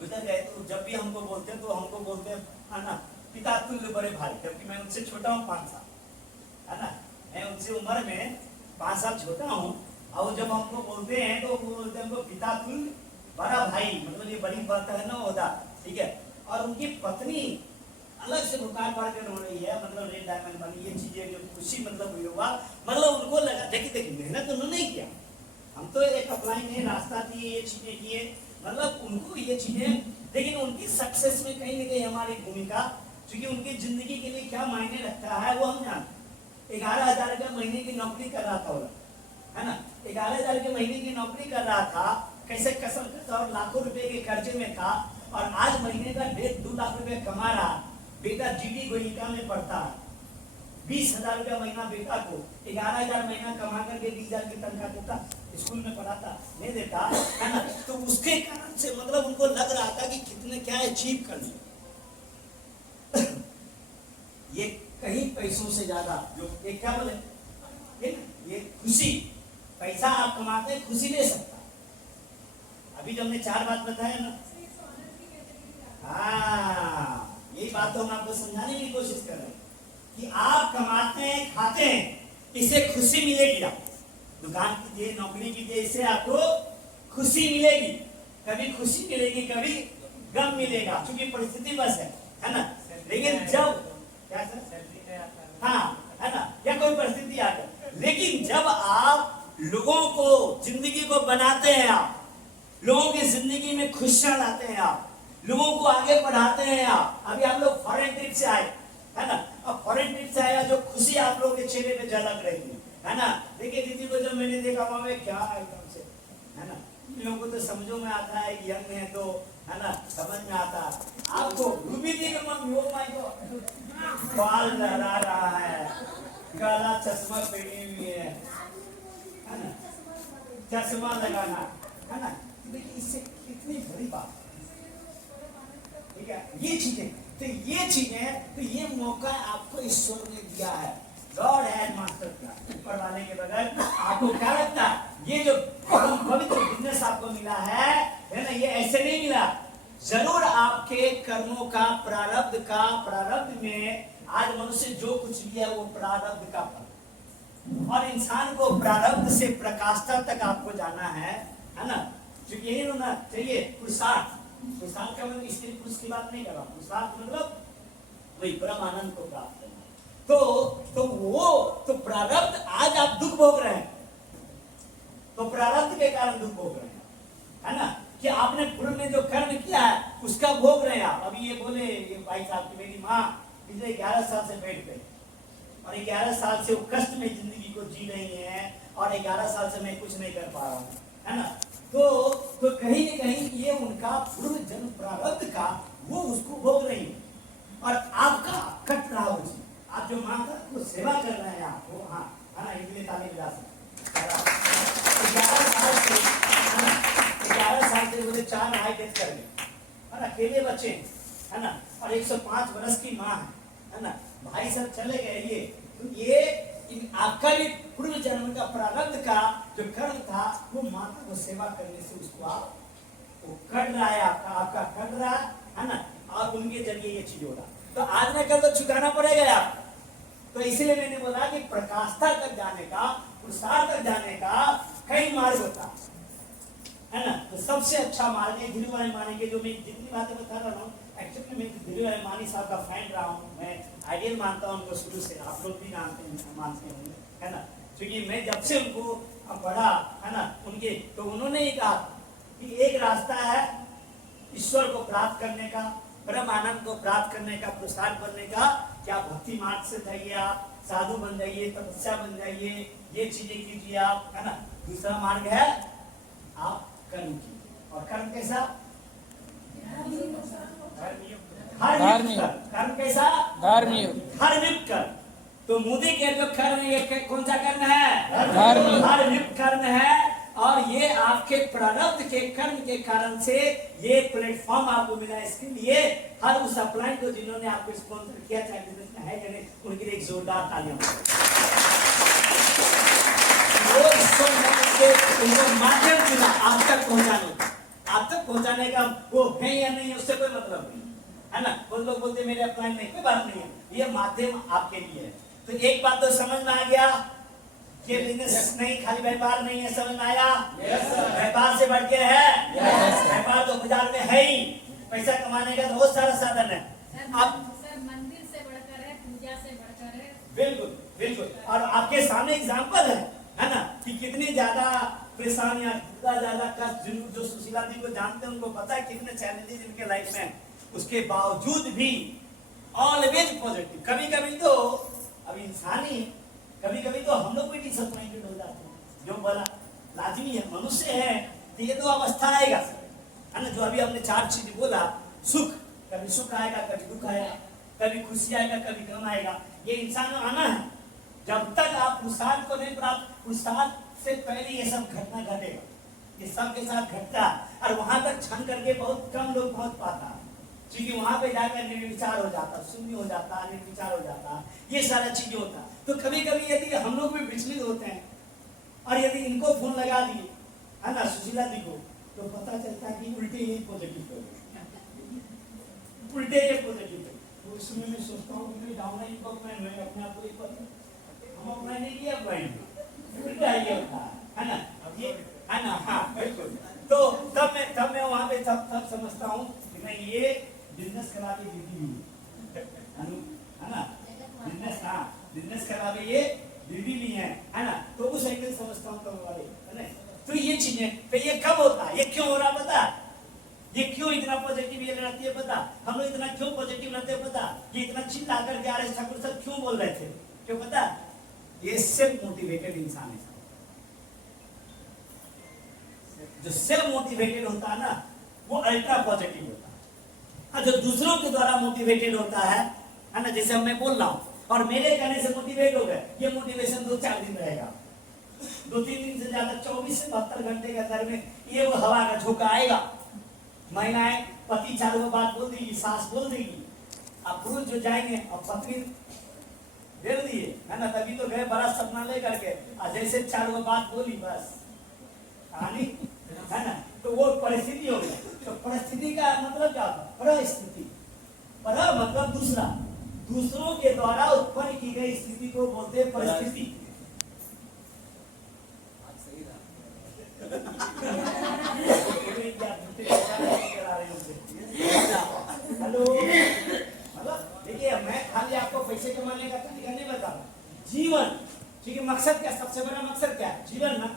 गुजर गए। तो जब भी हमको बोलते हैं तो हमको बोलते हैं, है ना, पिता तुल्य बड़े भाई, जबकि मैं उनसे छोटा हूँ 5 साल, है ना, मैं उनसे उम्र में 5 साल छोटा हूँ। और जब हमको बोलते हैं तो वो बोलते हैं हमको पिता तुल्य बड़ा भाई, मतलब ये बड़ी बात है ना होता, ठीक है। और उनकी पत्नी अलग से बुखार पड़ कर रो रही है, मतलब रेड डायमंड बनी, ये चीजें जो खुशी मतलब हुआ, मतलब उनको लगा, देखिए मेहनत उन्होंने नहीं किया, हम तो एक अप्लाई में रास्ता दिए, ये चीजें किए, मतलब उनको ये चीजें, लेकिन उनकी सक्सेस में कहीं न कहीं हमारी भूमिका, क्योंकि उनकी जिंदगी के लिए क्या मायने रखता है वो हम जानते। 11,000 का महीने की नौकरी कर रहा था वो, है ना, 11,000 के महीने की नौकरी कर रहा था, कैसे कसम कसम, और लाखों रुपए के कर्जे में था, और आज महीने का 1.5-2 लाख रुपए कमा रहा। बेटा जीडी गोयिका में पढ़ता है, 20,000 रुपया महीना बेटा को, 11,000 महीना कमा करके 20,000 की तनख्वाह देता, स्कूल में पढ़ाता नहीं देता, है ना। तो उसके कारण से मतलब उनको लग रहा था कि कितने क्या अचीव कर लिया। ये कहीं पैसों से ज्यादा जो एक क्या बोले, ये खुशी, पैसा आप कमाते हैं, खुशी ले सकता। अभी जो हमने 4 बात बताया ना, हाँ, यही बात तो हम आपको समझाने की कोशिश कर रहे हैं कि आप कमाते हैं, खाते हैं, इससे खुशी मिलेगी। आप दुकान कीजिए, नौकरी कीजिए, इससे आपको खुशी मिलेगी। कभी खुशी मिलेगी, कभी गम मिलेगा, क्योंकि परिस्थिति बस है ना। लेकिन जब क्या सर, हाँ, है ना, या कोई परिस्थिति आ गई, लेकिन जब आप लोगों को जिंदगी को बनाते हैं, आप लोगों की जिंदगी में खुशियां लाते हैं, आप लोगों को आगे बढ़ाते हैं। आप अभी आप लोग फॉरेन ट्रिप से आए, है ना, अब फॉरेन ट्रिप से आया, जो खुशी आप लोगों के चेहरे पे झलक रही थी, है ना। देखिए दीदी को जब मैंने देखा वहां में क्या एकदम से, है ना, लोगों को तो समझो में आता है, यंग है तो, है ना, समझ में आता है। आपको रूबी दी का मन हो माय गॉड, बाल लहरा रहा है, काला चश्मा पहनी हुई है ना, चश्मा लगाना, है ना। देखिए इससे कितनी बड़ी बात, ठीक है, ये चीजें, तो ये चीजें, तो ये मौका आपको ईश्वर ने दिया है। गॉड हैज मास्टर किया, ऊपर वाले के बगैर आपको क्या लगता है, ये जो पवित्र बिजनेस आपको मिला है ना, ये ऐसे नहीं मिला। जरूर आपके कर्मों का, प्रारब्ध में आज मनुष्य जो कुछ भी है वो प्रारब्ध का फल, और इंसान को प्रारब्ध से प्रकाष्ठा तक आपको जाना है ना। क्योंकि यही होना चाहिए पुरुषार्थ का मतलब स्त्री पुरुष की बात नहीं कर रहा, पुरुषार्थ मतलब वही परम आनंद को प्राप्त करना। तो प्रारब्ध, आज आप दुख भोग रहे हैं, तो प्रारब्ध के कारण दुख भोग रहे हैं, है ना, कि आपने पूर्व में जो कर्म किया है उसका भोग रहे हैं आप। अभी ये बोले ये भाई साहब की मेरी माँ पिछले 11 साल से बैठ गई, और 11 साल से वो कष्ट में जिंदगी को जी रही है, और 11 साल से मैं कुछ नहीं कर पा रहा हूँ, है ना। तो कहीं न कहीं ये उनका पूर्व जन्म प्रारब्ध का वो उसको भोग रही है, और आपका कट रहा हो, आप जो माँ का वो सेवा कर रहे हैं आपको, हाँ, है ना, इसलिए ताली बजा सकते। 11 साल से मुझे 4 भाई डेथ कर गए, है ना, अकेले बच्चे, है ना, और 105 वर्ष की माँ है ना, भाई सब चले गए। ये आपका भी पूर्व जन्म का प्रारब्ध का जो कर्म था वो माता को सेवा करने से उसको आप वो कट रहा है, आपका कट रहा है ना, और उनके जरिए ये चीज हो रहा। तो आज न कल तो चुकाना पड़ेगा आपको। तो इसीलिए मैंने बोला कि प्रकाष्ठा तक जाने का, पुरुषार्थ तक जाने का कई मार्ग होता है ना। तो सबसे अच्छा मार्ग है धीरूभाई मानी के, जो मैं जितनी बातें बता रहा हूँ, एक्चुअली मैं धीरूभाई मानी साहब का फैन रहा हूँ, मैं आइडियल मानता हूँ उनको शुरू से, आप लोग भी मानते होंगे, है ना, क्योंकि मैं जब से उनको पढ़ा, है ना, उनके, तो उन्होंने ही कहा कि एक रास्ता है ईश्वर को प्राप्त करने का, परम आनंद को प्राप्त करने का, पुरुषार्थ बनने का, क्या भक्ति मार्ग से जाइए, आप साधु बन जाइए, तपस्या बन जाइए, ये चीजें कीजिए आप, है ना। दूसरा मार्ग है आप कर्म कीजिए। और कर्म कैसा? धार्मिक कर्म। कैसा? धार्मिक कर्म। तो मोदी के जो कर्म है ये कौन सा कर्म है? धार्मिक कर्म है। और ये आपके प्रारब्ध के कर्म के कारण से ये प्लेटफॉर्म आपको मिला। इसके लिए हर उस अपलाइन को जिन्होंने आपको स्पॉन्सर किया, चाहे बिजनेस में है कि नहीं, उनके लिए एक जोरदार तालियां। उनको माध्यम चुना आप तक पहुंचाने, आप तक पहुंचाने का वो है या नहीं उससे कोई मतलब नहीं, है ना। बहुत लोग बोलते मेरे अपलाइन नहीं, कोई बात नहीं है, ये माध्यम आपके लिए है। तो एक बात तो समझ में आ गया कि बिजनेस नहीं खाली व्यापार नहीं है, समझ में आया? व्यापार से बढ़ के है। व्यापार तो बाजार में है ही, पैसा कमाने का बहुत सारा साधन है। आप मंदिर से बढ़कर है, पूजा से बढ़कर है। बिल्कुल बिल्कुल। और आपके सामने एग्जाम्पल है ना, कि कितनी ज्यादा परेशानियां, कितना ज्यादा कष्ट, जो सुशीला जी को जानते हैं उनको पता है कितने चैलेंजेस इनके लाइफ में, उसके बावजूद भी ऑलवेज पॉजिटिव। कभी कभी तो अब इंसानी, कभी कभी तो हम लोग भी डिसअपॉइंटेड हो जाते हैं, जो बड़ा लाजमी है, मनुष्य है, तो ये तो अवस्था आएगा, है ना। जो अभी हमने 4 चीज बोला, सुख, कभी सुख आएगा, कभी दुख आएगा, कभी खुशी आएगा, कभी गम आएगा, ये इंसान में आना है। जब तक आप पुरुषार्थ को नहीं प्राप्त, पुरुषार्थ से पहले ये सब घटना घटेगा, ये सब के साथ घटता है। और वहां तक क्षण करके बहुत कम लोग पहुंच पाता है, क्योंकि वहां पे जाकर निर्विचार हो जाता, शून्य हो जाता, निर्विचार हो जाता, ये सारा चीजें होता। तो कभी कभी यदि हम लोग भी विचलित होते हैं और यदि इनको फोन लगा दिए, है ना, सुशीला जी को, तो पता चलता है कि उल्टे ही पॉजिटिव हो, उल्टे ही पॉजिटिव है। तो उस समय मैं सोचता हूँ कि डाउन इनको मैं अपने आप को हम अपना नहीं किया उल्टा ही होता है ना। अब ये है ना, हाँ बिल्कुल। तो तब मैं वहां पे तब समझता हूँ कि मैं ये बिजनेस करा के दीदी है ना, बिजनेस, हाँ बिजनेस करा के ये दीदी भी है ना। तो उस एंगल समझता हूँ कम वाले, है ना। तो ये चीजें, तो ये कब होता है, ये क्यों हो रहा पता, ये क्यों इतना पॉजिटिव ये रहती है पता, हम लोग इतना क्यों पॉजिटिव रहते हैं पता, ये इतना चिल्ला करके आ रहे ठाकुर साहब क्यों बोल रहे थे, क्यों पता? ये सेल्फ मोटिवेटेड इंसान है। जो सेल्फ मोटिवेटेड होता है ना, वो अल्ट्रा पॉजिटिव होता है। जो दूसरों के द्वारा मोटिवेटेड होता है ना, जैसे मैं बोल रहा हूं और मेरे कहने से मोटिवेट हो गए, ये मोटिवेशन 2-4 दिन रहेगा, 2-3 दिन से ज्यादा 24 से 72 घंटे के अंदर में ये वो हवा का झोंका आएगा। महिलाएं, पति 4 बात बोल देगी, सास बोल देगी, अब पुरुष जो जाएंगे अब पत्नी दे दिए, है ना, तभी तो गए बड़ा सपना लेकर के, और जैसे 4 बात बोली बस कहानी, है ना। तो वो परिस्थिति हो गई। तो परिस्थिति का मतलब क्या होता है? परिस्थिति, पर मतलब दूसरा, दूसरों के द्वारा उत्पन्न की गई स्थिति को बोलते हैं परिस्थिति। हेलो, मतलब देखिए मैं खाली आपको पैसे कमाने का तरीका नहीं बता रहा, जीवन, क्योंकि मकसद क्या, सबसे बड़ा मकसद क्या है? जीवन ना।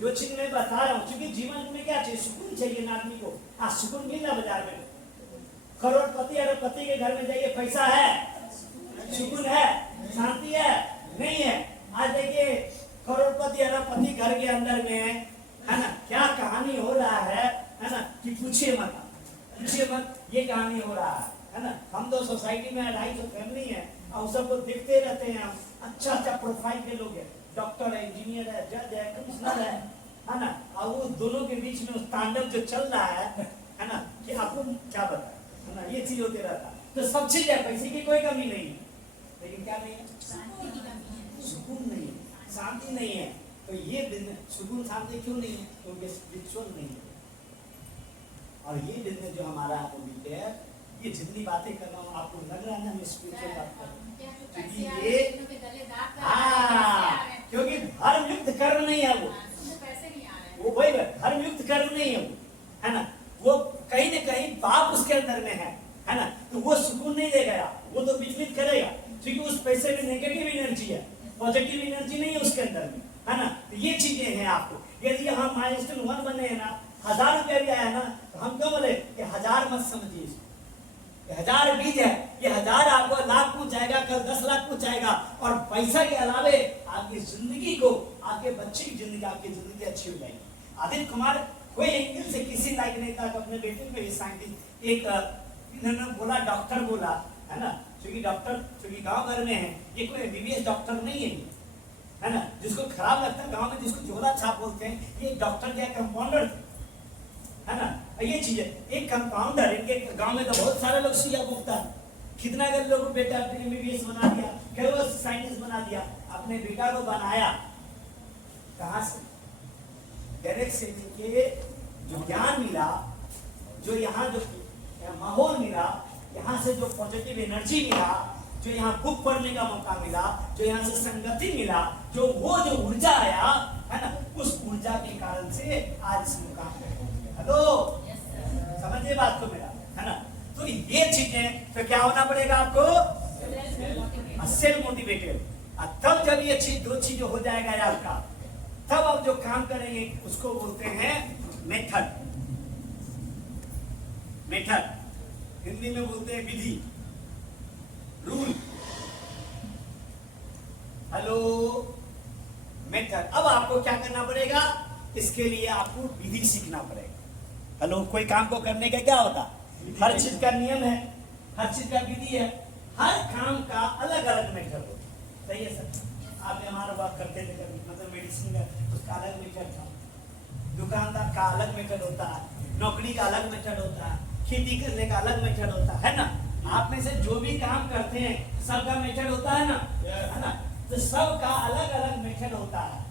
जो चीज मैं बता रहा हूँ, क्योंकि जीवन में क्या चाहिए? सुकून चाहिए ना आदमी को। आज सुकून मिल रहा बाजार में, करोड़पति अरबपति के घर में जाइए, पैसा है, सुकून है, शांति है, नहीं है। आज देखिए करोड़पति अरबपति घर के अंदर में है ना, क्या कहानी हो रहा है ना, कि पूछिए मत, पूछिए मत, ये कहानी हो रहा है ना। हम तो सोसाइटी में 250 फैमिली है और सबको देखते रहते हैं हम, अच्छा प्रोफाइल के लोग हैं, डॉक्टर है, इंजीनियर है, जज है, कमिश्नर है ना। और वो दोनों के बीच में तांडव जो चल रहा है ना, कि आपको क्या बताए, है ना, ये चीज होते रहता। तो सब चीज है, पैसे की कोई कमी नहीं है, लेकिन क्या नहीं है? सुकून नहीं है, शांति नहीं है। तो ये बिजनेस सुकून शांति क्यों नहीं है? क्योंकि स्पिरिचुअल नहीं है। और ये बिजनेस जो हमारा आपको है, ये जितनी बातें कर रहा हूँ आपको लग रहा है ना मैं स्पिरिचुअल बात कर रहा हूँ, क्योंकि ये क्योंकि धर्म युक्त कर्म नहीं है वो वही धर्म युक्त कर्म नहीं है वो, है ना। वो कहीं ना कहीं पाप उसके अंदर में है ना। तो वो सुकून नहीं देगा, वो तो विचलित करेगा, क्योंकि उस पैसे में नेगेटिव एनर्जी है, पॉजिटिव एनर्जी नहीं है उसके अंदर में, है ना। तो ये चीजें हैं आपको। यदि हम माइलस्टोन 1 बने हैं ना, 1000 रुपया भी आया ना, तो हम क्यों बोले कि 1000 मत समझिए, 1000 बीज है, ये 1000 आपको लाख को कल 10 लाख पहुंचाएगा, और पैसा के अलावे आपकी जिंदगी को, आपके बच्चे की जिंदगी, आपकी जिंदगी अच्छी हो जाएगी। आदित्य कुमार कोई एंगल से किसी लायक नहीं था कि अपने बेटे में साइंटिस्ट एक इन्होंने बोला, डॉक्टर बोला, है ना, क्योंकि डॉक्टर क्योंकि गांव घर में है, ये कोई एमबीबीएस डॉक्टर नहीं है ना, जिसको खराब लगता है गांव में, जिसको झोला छाप बोलते हैं, ये डॉक्टर या कंपाउंडर है ना। ये चीज है, एक कंपाउंडर, इनके गांव में तो बहुत सारे लोग सुइया भोगता है, कितना अगर लोग बेटा एमबीबीएस बना दिया, कई वो साइंटिस्ट बना दिया, अपने बेटा को बनाया कहां से, डायरेक्ट से के जो ज्ञान मिला, जो यहाँ जो माहौल मिला, यहाँ से जो पॉजिटिव एनर्जी मिला, जो यहाँ बुक पढ़ने का मौका मिला, जो यहाँ से संगति मिला, जो वो जो ऊर्जा आया है ना, उस ऊर्जा के कारण से आज इस मुकाम पे पहुंचे। हेलो, समझिए बात को मेरा, है ना। तो ये चीजें तो क्या होना पड़ेगा आपको, सेल्फ मोटिवेटेड। तब जब ये चीज दो चीज हो जाएगा आपका, तब आप जो काम करेंगे उसको बोलते हैं मेथड। मेथड हिंदी में बोलते हैं विधि, रूल। Hello, method. अब आपको क्या करना पड़ेगा, इसके लिए आपको विधि सीखना पड़ेगा। हेलो, कोई काम को करने का क्या होता, हर चीज का नियम है, हर चीज का विधि है, हर काम का अलग अलग मेथड होता है। सही है सर, आपने हमारा बात करते थे कभी, मतलब मेडिसिन का उसका अलग मेथड था, दुकानदार का अलग मेथड होता है, नौकरी का अलग मेथड होता है, खेती करने का अलग मेथड होता है ना। आप में से जो भी काम करते हैं सबका मेथड होता है ना, है ना, तो सबका अलग अलग मेथड होता है।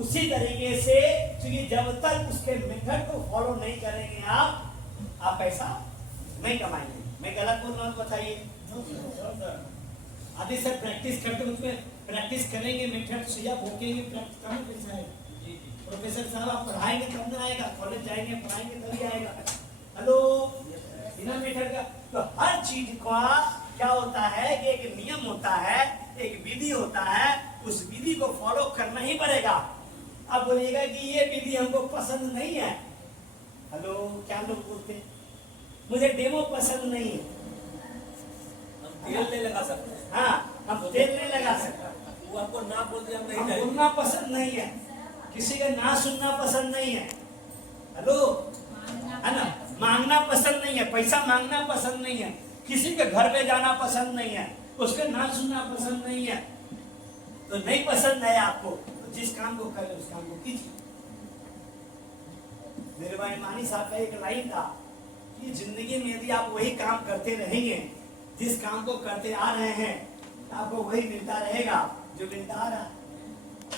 उसी तरीके से, क्योंकि जब तक उसके मेथड को फॉलो नहीं करेंगे आप पैसा नहीं कमाएंगे। मैं गलत बोल रहा हूँ, बताइए। आदि सर प्रैक्टिस करते, उसमें प्रैक्टिस करेंगे, मेथड से या भोगेंगे, प्रैक्टिस कम कैसा है। प्रोफेसर साहब आप पढ़ाएंगे तब ना आएगा, कॉलेज जाएंगे पढ़ाएंगे तभी आएगा। हेलो, बिना मेथड का तो हर चीज का क्या होता है कि एक नियम होता है, एक विधि होता है, उस विधि को फॉलो करना ही पड़ेगा। अब बोलिएगा कि ये विधि हमको पसंद नहीं है। हेलो, क्या लोग बोलते हैं, मुझे डेमो पसंद नहीं है, तेल नहीं लगा सकते, हाँ हम तेल नहीं लगा सकते, वो आपको ना बोलते हम नहीं हम जाएंगे। सुनना पसंद नहीं है, किसी का ना सुनना पसंद नहीं है। हेलो, है ना, मांगना पसंद नहीं है, पैसा मांगना पसंद नहीं है, किसी के घर पे जाना पसंद नहीं है, उसका ना सुनना पसंद नहीं है। तो नहीं पसंद है आपको, तो जिस काम को करें उस काम को कीजिए। मेरे भाई मानी साहब का एक लाइन था कि जिंदगी में यदि आप वही काम करते रहेंगे, जिस काम को करते आ रहे हैं, तो आपको वही मिलता रहेगा जो मिलता आ रहा।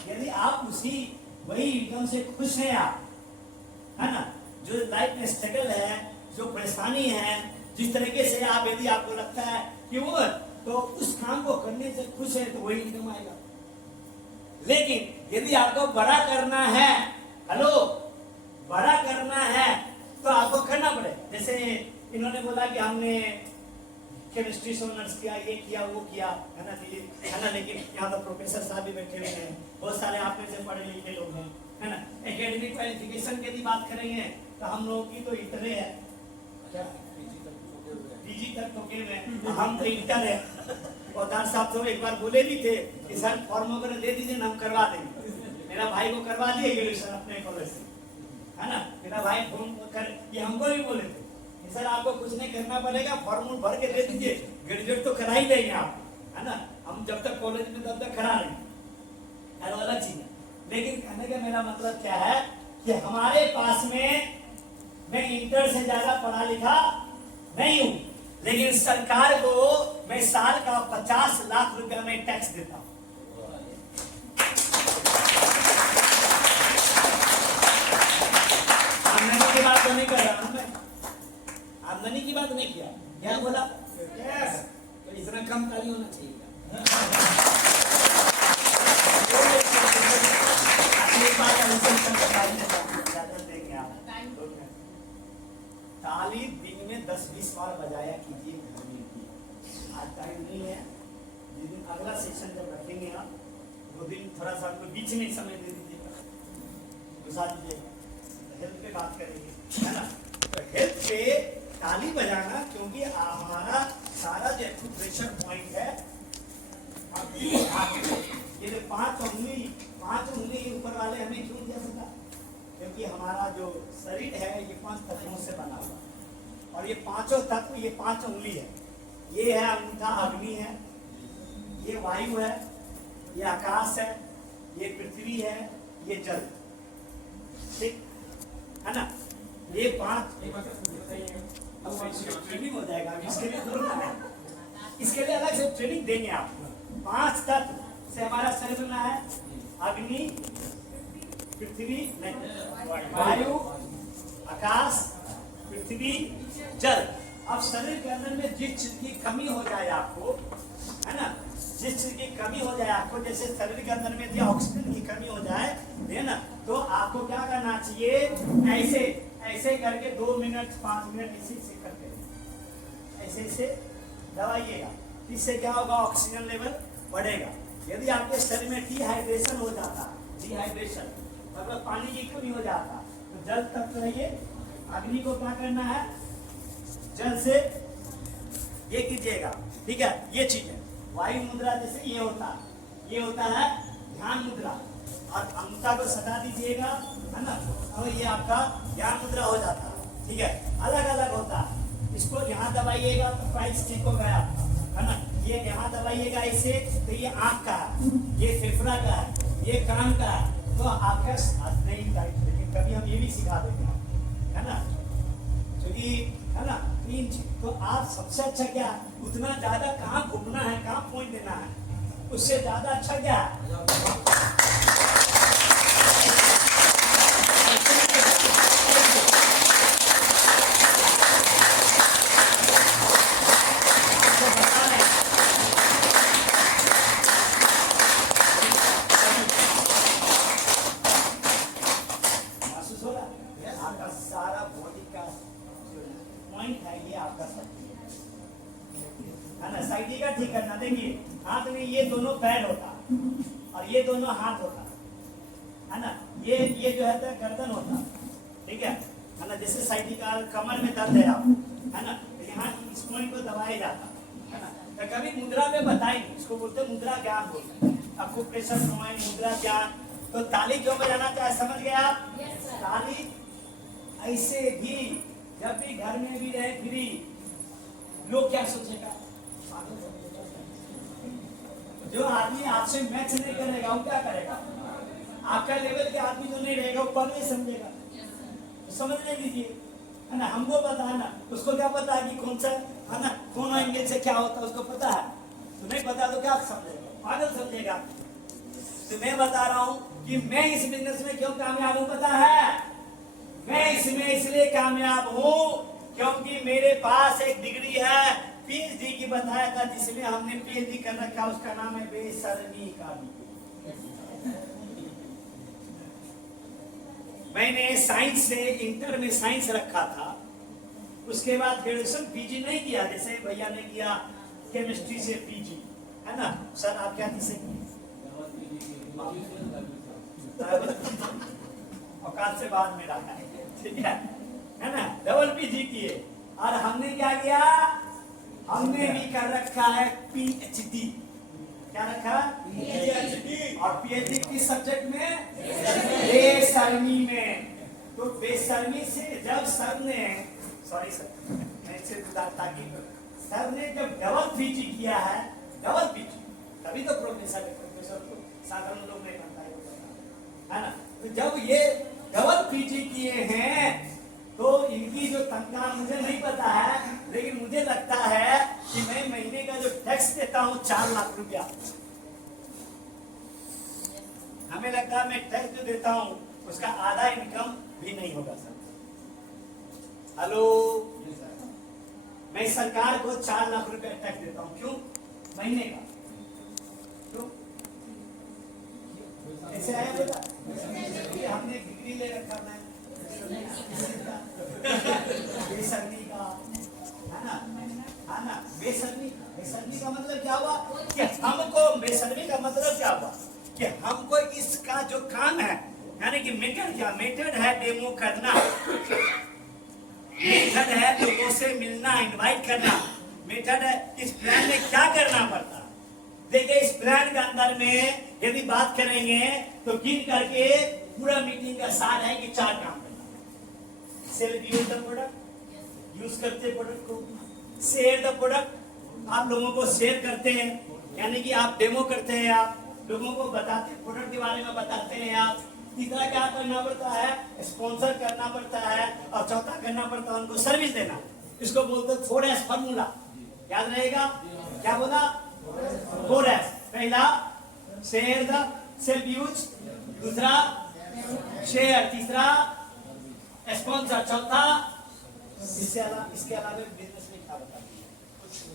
यदि आप उसी वही इनकम से खुश हैं आप, है ना, जो लाइफ में स्ट्रगल है, जो परेशानी है, जिस तरीके से आप, यदि आपको लगता है कि वो, तो उस काम को करने से खुश है तो वही इनकम आएगा। लेकिन यदि आपको बड़ा करना है, हेलो, बड़ा करना है तो आपको करना पड़े। जैसे इन्होंने बोला कि हमने केमिस्ट्री से ऑनर्स किया, ये किया वो किया, है ना, है ना, लेकिन यहाँ तो प्रोफेसर साहब भी बैठे हुए हैं, बहुत सारे आप में से पढ़े लिखे लोग हैं, है ना। एकेडमिक क्वालिफिकेशन की यदि बात करेंगे तो हम लोगों की तो इतने है, पीजी तक तो के में, हम तो इंटर है। और दार साहब तो एक बार बोले भी थे कि सर फॉर्म वगैरह दे दीजिए ना, हम करवा देंगे। मेरा भाई को करवा दिए ग्रेजुएशन अपने कॉलेज से, है ना। मेरा भाई फोन कर, ये हमको भी बोले थे कि सर आपको कुछ नहीं करना पड़ेगा, फॉर्म भर के दे दीजिए, ग्रेजुएट तो करा ही देंगे आप, है ना। हम जब तक कॉलेज में तब तक करा लेंगे, वो अलग चीज है। लेकिन कहने का मेरा मतलब क्या है कि हमारे पास में, मैं इंटर से ज्यादा पढ़ा लिखा नहीं हूं, लेकिन सरकार को मैं साल का 50 लाख रुपया में टैक्स देता हूं। आमदनी की बात तो नहीं कर रहा हूं मैं, आमदनी की बात नहीं किया, क्या बोला, तो इतना कम ताली होना चाहिए। ताली दिन में 10-20 बार बजाया कीजिए घर में। आज टाइम नहीं है, जिस दिन अगला सेशन जब रखेंगे आप, वो दिन थोड़ा सा आपको बीच में समय दे दीजिएगा, घुसा दीजिएगा, हेल्थ पे बात करेंगे, है ना। तो हेल्थ पे ताली बजाना, क्योंकि हमारा सारा जो प्रेशर पॉइंट है शरीर है ये 5 तत्वों से बना हुआ, और ये पांचों तत्व, ये 5 उंगली है। ये है अंगूठा, अग्नि है, ये वायु है, ये आकाश है, ये पृथ्वी है, ये जल, ठीक है ना। ये 5 ट्रेनिंग हो जाएगा, इसके लिए जरूर है, इसके लिए अलग से ट्रेनिंग देंगे आप। 5 तत्व से हमारा शरीर बना है, अग्नि, पृथ्वी नहीं, वायु, आकाश, पृथ्वी, जल। अब शरीर के अंदर में जिस चीज की कमी हो जाए आपको, है ना, जिस चीज की कमी हो जाए आपको, जैसे शरीर के अंदर में ऑक्सीजन की कमी हो जाए, है ना, तो आपको क्या करना चाहिए, ऐसे ऐसे करके 2 मिनट 5 मिनट ऐसे करके ऐसे ऐसे दबाइएगा। इससे क्या होगा, ऑक्सीजन लेवल बढ़ेगा। यदि आपके शरीर में डिहाइड्रेशन हो जाता, डिहाइड्रेशन मतलब पानी की कमी हो जाता, तो जल तत्व रहिए, अग्नि को क्या करना है, जल से ये कीजिएगा, ठीक है। ये चीज है वायु मुद्रा, जैसे ये होता है ध्यान मुद्रा, और अंगूठा को सटा दीजिएगा, है ना, और ये आपका ध्यान मुद्रा हो जाता है, ठीक है। अलग अलग होता है, इसको यहाँ दबाइएगा तो प्राइस ठीक हो गया, है ना। ये यहाँ दबाइएगा ऐसे तो ये आंख का है, ये फेफड़ा का है, ये कान का है, तो आपका नहीं टाइट, लेकिन कभी हम ये भी सिखा देंगे, है ना, क्योंकि है ना 3 चीज। तो आप सबसे अच्छा क्या, उतना ज्यादा कहाँ घूमना है, कहाँ पॉइंट देना है, उससे ज्यादा अच्छा क्या है, महसूस हो रहा है आपका सारा बॉडी का पॉइंट है, ये आपका शक्ति है ना। शक्ति का ठीक करना, देखिए हाथ में ये दोनों पैर होता और ये दोनों हाथ होता, है ना। ये जो है गर्दन होता, ठीक है ना। जैसे शक्ति का कमर में दर्द है आप, है ना, तो यहाँ इस पॉइंट को दबाया जाता, है ना। तो कभी मुद्रा में बताएंगे, इसको बोलते हैं मुद्रा ज्ञान बोलते हैं, आपको प्रेशर पॉइंट, मुद्रा ज्ञान। तो ताली क्यों बजाना चाहे, समझ गए आप, ताली ऐसे भी जब भी घर में भी रहे फ्री, लोग क्या सोचेगा, जो आदमी आपसे मैच नहीं करेगा वो क्या करेगा, आपका लेवल के आदमी जो नहीं रहेगा वो पल नहीं समझेगा, तो समझ ले लीजिए, है ना। हमको पता है ना, उसको क्या पता है कि कौन सा, है ना, कौन एंगल से क्या होता है उसको पता है, तो नहीं पता तो क्या समझेगा, पागल समझेगा। तो मैं बता रहा हूँ कि मैं इस बिजनेस में क्यों कामयाब हूँ, पता है, मैं इसमें इसलिए कामयाब हूँ क्योंकि मेरे पास एक डिग्री है, पीएचडी की बताया था, जिसमें हमने पीएचडी कर रखा, उसका नाम है बेशर्मी का डिग्री। मैंने साइंस से इंटर में साइंस रखा था, उसके बाद ग्रेजुएशन पीजी नहीं किया, जैसे भैया ने किया केमिस्ट्री से पीजी, है ना। सर आप क्या किसे औकात से बाद में रखा है, ठीक है ना, डबल पीजी किए। और हमने क्या किया, हमने भी कर रखा है पीएचडी, क्या रखा, पीएचडी। और पीएचडी किस सब्जेक्ट में, बेशर्मी में। तो बेशर्मी से जब सर ने, सॉरी सर, मैं इससे ताकि सर ने जब डबल पीजी किया है, डबल पीजी, तभी तो प्रोफेसर है, प्रोफेसर तो साधारण लोग नहीं बनता है ना। तो जब ये डबल पीजी किए हैं तो इनकी जो तनख्वाह मुझे नहीं पता है, लेकिन मुझे लगता है कि मैं महीने का जो टैक्स देता हूँ 4 लाख रुपया, हमें लगता है मैं टैक्स जो देता हूँ उसका आधा इनकम भी नहीं होगा सर। हेलो, मैं सरकार को 4 लाख रुपया टैक्स देता हूँ, क्यों, महीने का, क्यों ऐसे आया बेटा, हमने डिग्री ले रखा है बेशर्मी का, है ना, बेशर्मी। बेशर्मी का मतलब क्या हुआ कि हमको, बेशर्मी का मतलब क्या हुआ कि हमको इसका जो काम है, यानी कि मेथड, क्या मेथड है, डेमो करना, मेथड है लोगों से मिलना, इनवाइट करना, मेथड है इस प्लान में क्या करना पड़ता। देखिए इस प्लान के अंदर में यदि बात करेंगे तो गिन करके पूरा मीटिंग का सार है कि 4 काम करना, sell use the product, use करते प्रोडक्ट को, शेयर द प्रोडक्ट, आप लोगों को शेयर करते हैं, यानी कि आप डेमो करते हैं, आप लोगों को बताते हैं, प्रोडक्ट के बारे में बताते हैं आप। तीसरा क्या करना पड़ता है, स्पॉन्सर करना पड़ता है, और चौथा करना पड़ता है उनको सर्विस देना। इसको बोलते हैं 4S फॉर्मूला, याद रहेगा? क्या बोला? 4S। पहला शेयर द सेल्फ यूज, दूसरा शेयर, तीसरा स्पॉन्सर, चौथा इसके अलावा बिजनेस में क्या बता दीजिए?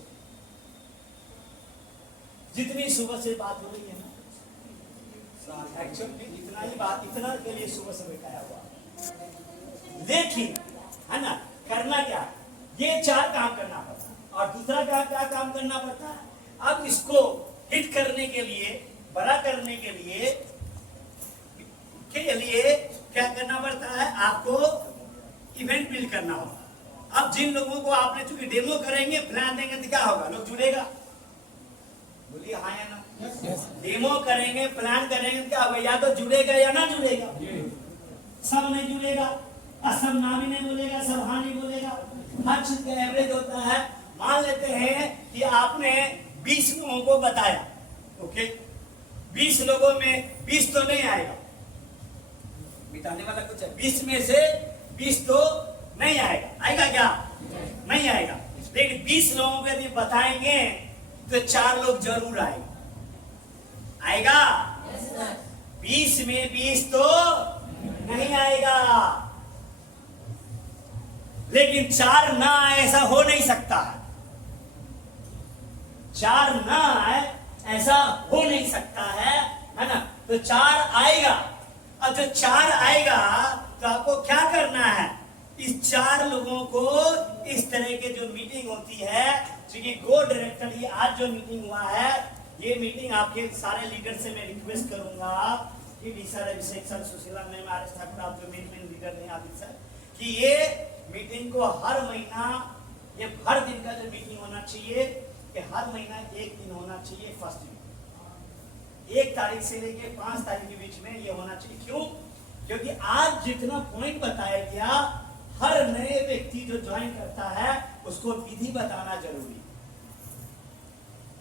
जितनी सुबह से बात हो रही है ना, एक्चुअली इतना ही बात, इतना के लिए सुबह से बैठाया हुआ, लेकिन है ना, करना क्या, ये 4 काम करना पड़ता है, और दूसरा क्या काम करना पड़ता है। अब इसको हिट करने के लिए, बड़ा करने के लिए क्या करना पड़ता है, आपको इवेंट बिल्ड करना होगा। अब जिन लोगों को आपने चूंकि डेमो करेंगे, प्लान देंगे, तो क्या होगा, लोग जुड़ेगा? बोलिए हाँ या ना? डेमो करेंगे, प्लान करेंगे, क्या होगा, या तो जुड़ेगा या ना जुड़ेगा। सब नहीं जुड़ेगा, और सब ना भी नहीं बोलेगा, सब हाँ नहीं बोलेगा। हर चीज का एवरेज होता है। मान लेते हैं कि आपने 20 लोगों को बताया, ओके, 20 लोगों में 20 तो नहीं आएगा, बिताने वाला कुछ है, 20 में से 20 तो नहीं आएगा। आएगा क्या? नहीं आएगा। लेकिन 20 लोगों को यदि बताएंगे तो 4 लोग जरूर आएंगे। आएगा? 20 में 20 तो नहीं आएगा, लेकिन 4 ना आए ऐसा हो नहीं सकता है। 4 ना आए ऐसा हो नहीं सकता है ना? तो 4 आएगा। अब जो 4 आएगा तो आपको क्या करना है, इस 4 लोगों को इस तरह के जो मीटिंग होती है, क्योंकि गो डायरेक्टर, ये आज जो मीटिंग हुआ है, ये मीटिंग आपके सारे लीडर से मैं रिक्वेस्ट करूंगा कि sir, Abhishek sir, Sushila ma'am, R S Thakur, आप जो मेन लीडर हैं, आदित्य सर, कि ये मीटिंग को हर महीना, ये हर दिन का जो मीटिंग होना चाहिए, कि हर महीना 1 दिन होना चाहिए, फर्स्ट वीक, 1 तारीख से लेके 5 तारीख के बीच में ये होना चाहिए। क्यों? क्योंकि आज जितना पॉइंट बताया गया, हर नए व्यक्ति जो ज्वाइन करता है उसको विधि बताना जरूरी है।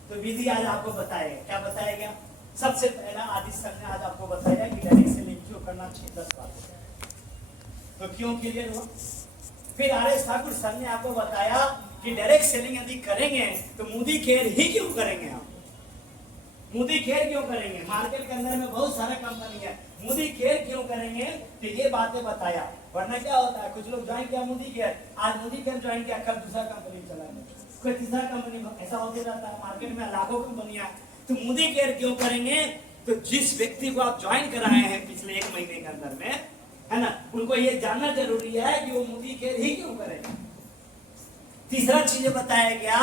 तो विधि आज आपको बताएगा। क्या बताया गया? सबसे पहला आदित्य सर ने आज आपको बताया कि डायरेक्ट सेलिंग क्यों करना चाहिए, 10 बात। तो क्यों क्लियर हुआ? फिर आर एस ठाकुर सर ने आपको बताया कि डायरेक्ट सेलिंग यदि करेंगे तो मोदी केयर ही क्यों करेंगे आप? मोदी केयर क्यों करेंगे? मार्केट के अंदर में बहुत सारा कंपनी है, मोदी केयर क्यों करेंगे? तो ये बातें बताया। वरना क्या होता है, कुछ लोग ज्वाइन किया मोदी केयर, आज मोदी केयर ज्वाइन किया, कल दूसरा कंपनी चलाएंगे, कोई तीसरा कंपनी, ऐसा होते रहता है। मार्केट में लाखों कंपनियां, तो मोदी केयर क्यों करेंगे? तो जिस व्यक्ति को आप ज्वाइन कराए हैं पिछले 1 महीने के अंदर में, है ना, उनको ये जानना जरूरी है कि वो मोदी केयर ही क्यों करेंगे। तीसरा चीज बताया गया,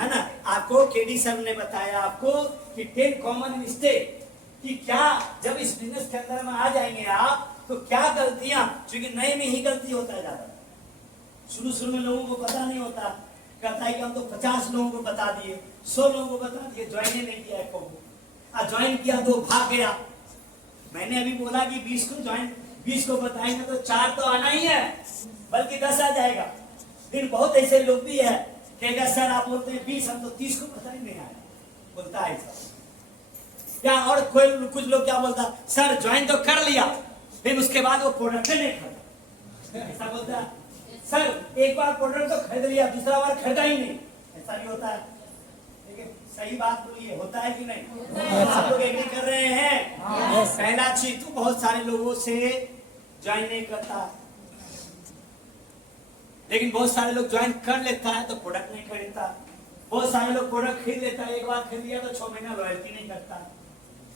है ना, आपको केडी सर ने बताया आपको कि 10 कॉमन मिस्टेक, कि क्या जब इस बिजनेस के अंदर में आ जाएंगे आप, तो क्या गलतियां, क्योंकि नए में ही गलती होता है ज्यादा, शुरू में लोगों को पता नहीं होता, कहता है कि हम तो 50 लोगों को बता दिए, 100 लोगों को बता दिए, ज्वाइन नहीं किया को, ज्वाइन किया तो भाग गया। मैंने अभी बोला कि 20 को ज्वाइन, 20 को बताएंगे तो 4 तो आना ही है, बल्कि 10 आ जाएगा। फिर बहुत ऐसे लोग भी है, कहेगा सर आप बोलते हैं 20, हम तो 30 को पता ही नहीं आया, बोलता है ऐसा। क्या और कोई कुछ लोग क्या बोलता, सर ज्वाइन तो कर लिया, फिर उसके बाद वो प्रोडक्ट नहीं खरीदा, ऐसा बोलता है। सर एक बार प्रोडक्ट तो खरीद लिया, दूसरा बार खरीदा ही नहीं, ऐसा भी होता है। लेकिन सही बात बोलिए, होता है कि नहीं? आप लोग एग्री कर रहे हैं? पहला चीज तो बहुत सारे लोगों से ज्वाइन नहीं करता, लेकिन बहुत सारे लोग ज्वाइन कर लेता है तो प्रोडक्ट नहीं खरीदता। बहुत सारे लोग प्रोडक्ट खरीद लेता है, एक बार खरीद लिया तो 6 महीना लॉयल्टी नहीं करता,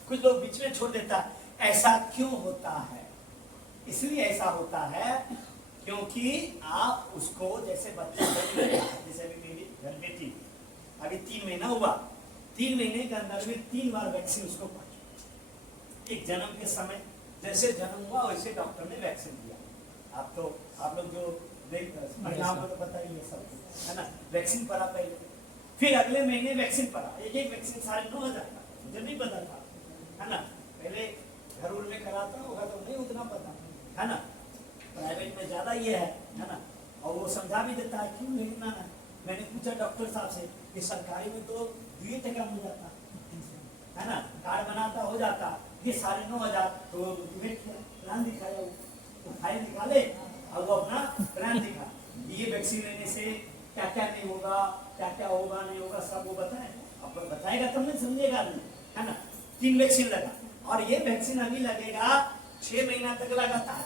कुछ लोग बीच में छोड़ देता। ऐसा क्यों होता है? इसलिए ऐसा होता है क्योंकि आप उसको, जैसे बच्चा, जैसे अभी मेरी घर बेटी अभी 3 महीना हुआ, 3 महीने के अंदर में 3 बार वैक्सीन उसको पहुंची। एक जन्म के समय जैसे जन्म हुआ वैसे डॉक्टर ने वैक्सीन दिया। आप लोग जो परिणाम को तो पता ही है सब, है ना, वैक्सीन पड़ा पहले, फिर अगले महीने वैक्सीन पड़ा, एक वैक्सीन 9,500 का, मुझे नहीं पता था, है ना, पहले घर में कराता होगा तो नहीं उतना पता, है ना। प्राइवेट में ज्यादा ये है ना। और वो समझा भी देता है क्यों लेना है। मैंने पूछा डॉक्टर साहब से कि सरकारी में तो 2 टका हो जाता है ना, कार्ड बनाता हो जाता, ये 9,500 तो प्लान दिखाया, वो फाइल निकाले और वो अपना प्लान दिखा, ये वैक्सीन लेने से क्या क्या नहीं होगा, क्या क्या होगा नहीं होगा, सब वो बताए। अब बताएगा तब नहीं समझेगा नहीं, है ना। 3 वैक्सीन लगा और ये वैक्सीन अभी लगेगा 6 महीना तक लगातार,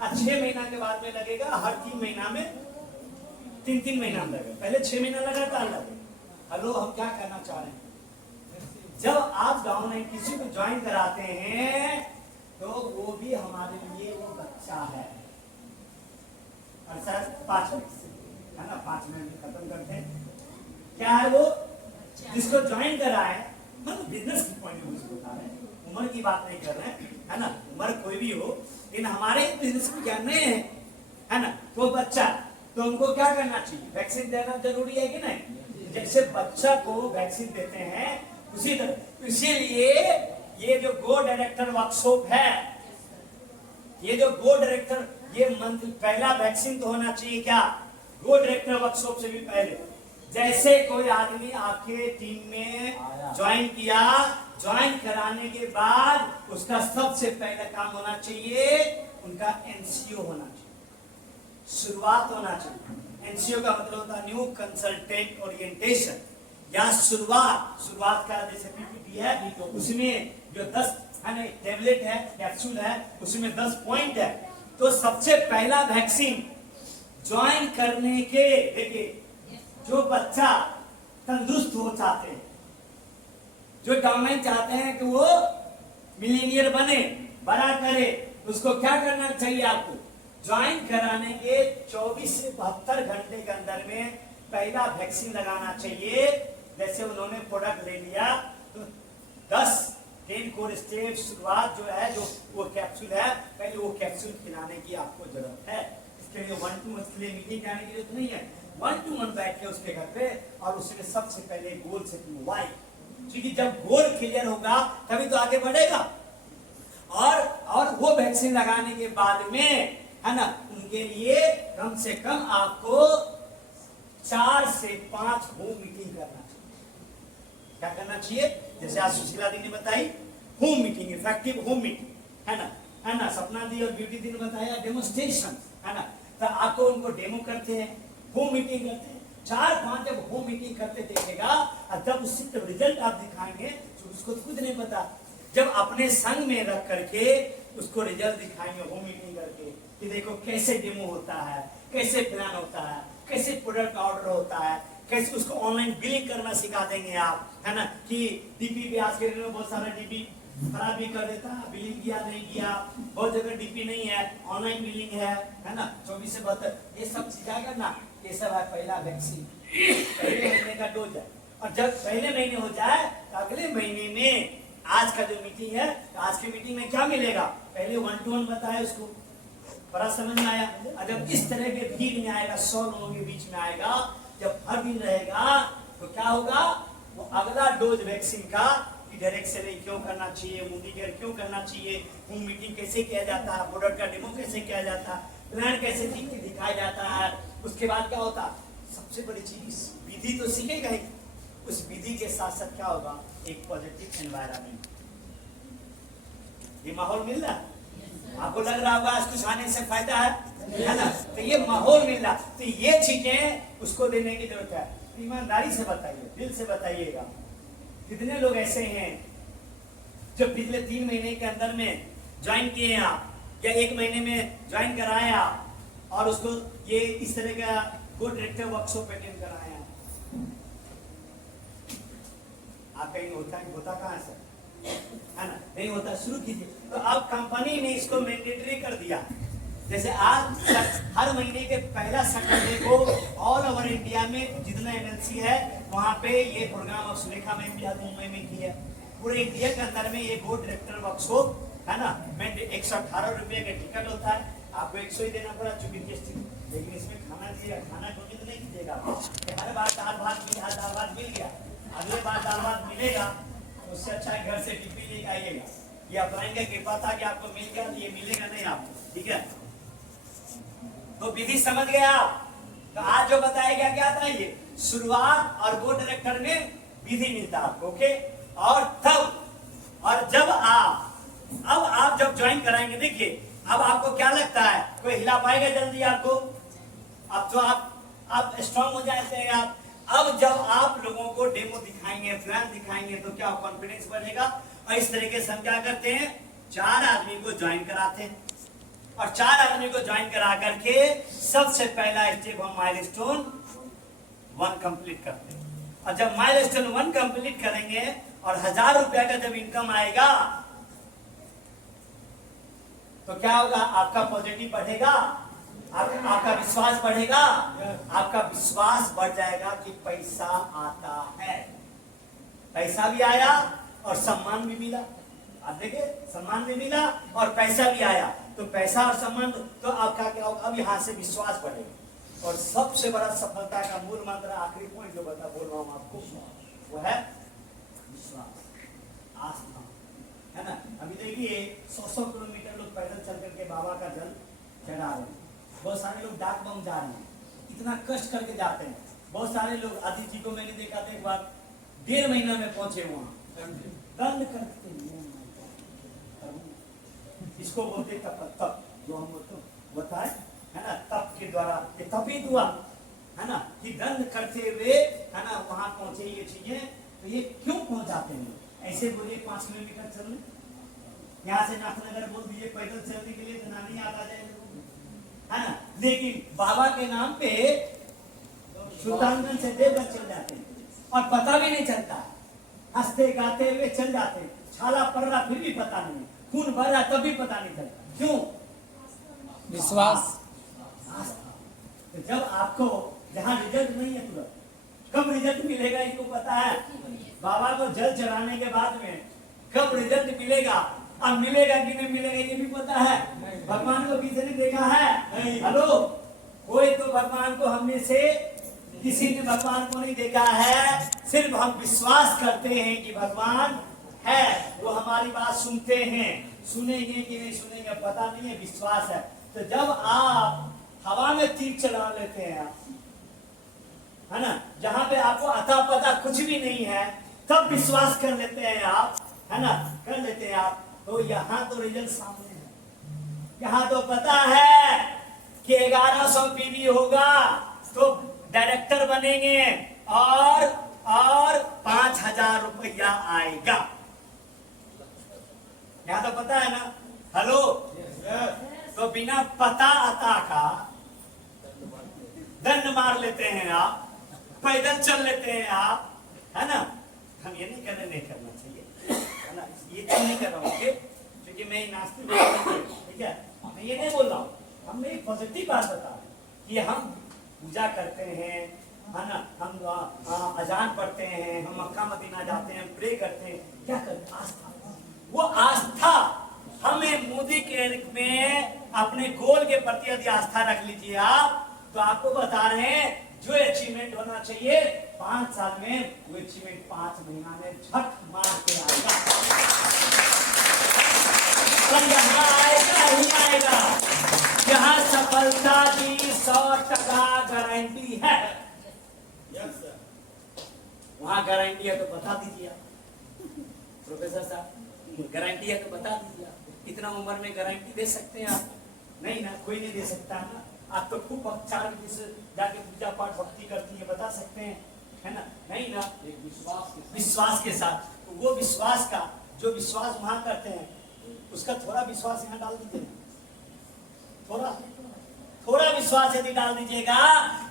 और 6 महीना के बाद में लगेगा हर 3 महीना में, 3 महीना में लगेगा। पहले 6 महीना लगातार लगे। हेलो, हम क्या कहना चाह रहे हैं, जब आप गाँव में किसी को ज्वाइन कराते हैं तो वो भी हमारे लिए वो बच्चा है। और सर 5 मिनट है ना, 5 मिनट में खत्म करते हैं। क्या है वो जिसको ज्वाइन करा है, मतलब बिजनेस की पॉइंट ऑफ व्यू से बता रहे हैं, उम्र की बात नहीं कर रहे हैं, है ना। उम्र कोई भी हो, लेकिन हमारे बिजनेस में क्या नए हैं, है ना, तो बच्चा, तो उनको क्या करना चाहिए, वैक्सीन देना जरूरी है कि नहीं। जैसे बच्चा को वैक्सीन देते हैं उसी तरह, इसीलिए ये जो गो डायरेक्टर वर्कशॉप है, ये जो गो डायरेक्टर, ये मंथ पहला वैक्सीन तो होना चाहिए क्या, गो डायरेक्टर वर्कशॉप से भी पहले। जैसे कोई आदमी आपके टीम में ज्वाइन किया, ज्वाइन कराने के बाद उसका सबसे पहला काम होना चाहिए, उनका एनसीओ होना चाहिए, शुरुआत होना चाहिए। एनसीओ का मतलब होता है न्यू कंसल्टेंट ओरिएंटेशन, या शुरुआत का जैसे पीपीटी है, उसमें जो 10 टेबलेट है, कैप्सूल है, उसमें 10 पॉइंट है। तो सबसे पहला वैक्सीन ज्वाइन करने के, देखिए जो बच्चा तंदुरुस्त हो चाहते हैं, जो गवर्नमेंट चाहते हैं कि वो मिलीनियर बने, बड़ा करे, उसको क्या करना चाहिए, आपको ज्वाइन कराने के 24 से 72 घंटे के अंदर में पहला वैक्सीन लगाना चाहिए। जैसे उन्होंने प्रोडक्ट ले लिया तो 10 कोर स्टेप शुरुआत जो है, जो वो कैप्सूल है, पहले वो कैप्सूल खिलाने की आपको जरूरत है। इसके लिए 1 to 1 के लिए मीटिंग करने की जरूरत नहीं है, 1 to 1 बैठ के उसके घर पे, और उसमें सबसे पहले गोल से वाई, क्योंकि जब गोल क्लियर होगा तभी तो आगे बढ़ेगा। और वो वैक्सीन लगाने के बाद में, है ना, उनके लिए कम से कम आपको 4 से 5 होम मीटिंग करना चाहिए। क्या करना चाहिए, जैसे आज सुशीला दी ने बताई, home meeting, effective home meeting, है ना। सपना दी और ब्यूटी दी ने बताया डेमोन्स्ट्रेशन, है ना। तो आपको उनको डेमो करते हैं, होम मीटिंग करते हैं, 4-5 जब होम मीटिंग करते देखेगा, और जब उससे जब रिजल्ट आप दिखाएंगे तो उसको खुद नहीं पता, जब अपने संग में रख करके उसको रिजल्ट दिखाएंगे होम मीटिंग करके, कि देखो कैसे डेमो होता है, कैसे प्लान होता है, कैसे प्रोडक्ट ऑर्डर होता है, कैसे उसको ऑनलाइन बिलिंग करना सिखा देंगे आप, है ना। कि डीपी भी आज के दिन में बहुत सारा डीपी खराब भी कर देता है, बिलिंग किया नहीं किया, बहुत जगह डीपी नहीं है, ऑनलाइन बिलिंग है ना। 24 से 72 ये सब सिखा करना, ये सब है पहला वैक्सीन, पहले महीने का डोज है। और जब पहले महीने हो जाए तो अगले महीने में आज का जो मीटिंग है, तो आज की मीटिंग में क्या मिलेगा, पहले 1 to 1 बताया उसको, बड़ा समझ में आया। और जब इस तरह के भीड़ में आएगा, 100 लोगों के बीच में आएगा, जब हर दिन रहेगा, तो क्या होगा, वो अगला डोज वैक्सीन का डायरेक्ट सेलिंग क्यों करना चाहिए, मूवी केयर क्यों करना चाहिए, होम मीटिंग कैसे किया जाता है, प्रोडक्ट का डेमो कैसे किया जाता है, प्लान कैसे दिखाया जाता है। उसके बाद क्या होता, सबसे बड़ी चीज विधि तो सीखेगा ही, उस विधि के साथ साथ क्या होगा, एक पॉजिटिव एनवायरनमेंट, ये माहौल मिल रहा है। आपको लग रहा होगा कुछ आने से फायदा है ना, तो ये माहौल मिल रहा, तो ये चीजें उसको देने की जरूरत है। ईमानदारी से बताइए, दिल से बताइएगा, कितने लोग ऐसे हैं जो पिछले 3 महीने के अंदर में ज्वाइन किए हैं आप, या 1 महीने में ज्वाइन कराए आप, और उसको ये इस तरह का गो डायरेक्टर वर्कशॉप अटेंड कराए आप। आप कहीं होता कहाँ से, है ना, नहीं होता, शुरू कीजिए। तो अब कंपनी ने इसको मैंडेटरी कर दिया, जैसे आज हर महीने के पहला सैटरडे को ऑल ओवर इंडिया में जितना एमएलसी है वहाँ पे ये प्रोग्राम, और सुलेखा में भी आज मुंबई में की है, पूरे इंडिया के अंदर में ये गो डायरेक्टर वर्कशॉप, है ना। मैं 118 रुपये का टिकट होता है, आपको 100 ही देना पड़ा चूंकि टेस्ट, लेकिन इसमें खाना दिएगा, खाना को भी नहीं कीजिएगा, हर बार दाल भात मिल गया, अगले बार दाल भात मिलेगा, उससे अच्छा है घर से टिफिन लेके आइएगा। ये अप्लाइन का कृपा था कि आपको मिल गया, ये मिलेगा नहीं आपको, ठीक है। तो विधि समझ गए आप। तो आज जो बताया गया क्या था, ये शुरुआत और गो डायरेक्टर में विधि मिलता है आपको। ओके, और तब और जब आप जब ज्वाइन कराएंगे, देखिए अब आपको क्या लगता है, कोई हिला पाएगा जल्दी आपको? अब तो आप स्ट्रांग हो जाते हैं आप। अब जब आप लोगों को डेमो दिखाएंगे, प्लान दिखाएंगे, तो क्या कॉन्फिडेंस बढ़ेगा। और इस तरीके से हम क्या करते हैं, 4 आदमी को ज्वाइन कराते हैं, और 4 आदमी को ज्वाइन करा करके सबसे पहला स्टेप हम माइलस्टोन 1 कंप्लीट करते हैं। और जब माइलस्टोन 1 कंप्लीट करेंगे और 1000 रुपया का जब इनकम आएगा, तो क्या होगा, आपका पॉजिटिव बढ़ेगा, आपका विश्वास बढ़ेगा। आपका विश्वास बढ़ जाएगा कि पैसा आता है, पैसा भी आया और सम्मान भी मिला। आप देखिए, सम्मान भी मिला और पैसा भी आया, तो पैसा और सम्मान, तो आपका क्या होगा, अब यहां से विश्वास बढ़ेगा। और सबसे बड़ा सफलता का मूल मंत्र, आखिरी पॉइंट जो बोल रहा हूं आपको, वो है विश्वास, आस्था, है ना। अभी देखिए 100 किलोमीटर लोग पैदल चल करके बाबा का जल चढ़ा रहे हैं। बहुत सारे लोग डाक बम जा रहे हैं, इतना कष्ट करके जाते हैं। बहुत सारे लोग, आदित्य जी को मैंने देखा था एक बार, 1.5 महीना में पहुंचे वहां, दंड करते हैं। इसको बोलते तप, जो हम बताए, है ना, तप के द्वारा, ये तप ही हुआ, है ना, कि दंड करते हुए, है ना, वहां पहुंचे ये चीजें। तो ये क्यों पहुंच जाते हैं? ऐसे बोलिए 5 किलोमीटर चलने, यहाँ से नाथनगर बोल दीजिए पैदल चलने के लिए, तो नानी याद आ जाएगा, है ना। लेकिन बाबा के नाम पे सुल्तानगंज से देवगढ़ चल जाते हैं और पता भी नहीं चलता, हंसते गाते हुए चल जाते हैं। छाला पड़ रहा फिर भी पता नहीं, खून भर रहा तब भी पता नहीं चलता। क्यों? विश्वास। तो जब आपको जहां रिजल्ट नहीं है तुरंत, कब रिजल्ट मिलेगा इनको पता है। बाबा को जल चढ़ाने के बाद में कब रिजल्ट मिलेगा, अब मिलेगा कि नहीं मिलेगा ये भी पता है। भगवान को किसी ने देखा है? हेलो, कोई तो भगवान को हमने से किसी ने भगवान को नहीं देखा है। सिर्फ हम विश्वास करते हैं कि भगवान है, वो हमारी बात सुनते हैं। सुनेंगे कि नहीं सुनेंगे पता नहीं है, विश्वास है। तो जब आप हवा में तीर चला लेते हैं आप, है ना, जहां पे आपको अता पता कुछ भी नहीं है, तब विश्वास कर लेते हैं आप, है ना, कर लेते हैं आप। तो यहाँ तो रिजल्ट सामने है, यहाँ तो पता है कि 1100 पीवी होगा तो डायरेक्टर बनेंगे और 5000 रुपया आएगा। यहाँ तो पता है ना। हेलो, तो बिना पता अता का दंड मार लेते हैं आप, पैदल चल लेते हैं आप, है ना। हम ये नहीं करना चाहिए, है ना। ये क्यों नहीं कर रहा हूँ, क्योंकि मैं नास्तिक हूँ, ठीक है। मैं ये नहीं बोल रहा हूँ, हम एक पॉजिटिव बात बता रहे हैं कि हम पूजा करते हैं, है ना, हम अजान पढ़ते हैं, हम मक्का मदीना जाते हैं, प्रे करते हैं, क्या करते हैं, आस्था। वो आस्था हमें मोदी के में अपने गोल के प्रति यदि आस्था रख लीजिए आप, तो आपको बता रहे हैं जो अचीवमेंट होना चाहिए 5 साल में, वो अचीवमेंट 5 महीना में झट मार के आएगा। और यहाँ आएगा ही आएगा, यहाँ सफलता की 100% गारंटी है। वहां गारंटी है तो बता दीजिए प्रोफेसर साहब, गारंटी है तो बता दीजिए। इतना उम्र में गारंटी दे सकते हैं आप? नहीं ना, कोई नहीं दे सकता ना। आप तो खूब अच्छा जाके पूजा पाठ भक्ति करती है, बता सकते हैं, है ना। नहीं ना, एक विश्वास के साथ। तो वो विश्वास का जो विश्वास वहां करते हैं, उसका थोड़ा विश्वास यहाँ डाल दीजिए, थोड़ा विश्वास यदि डाल दीजिएगा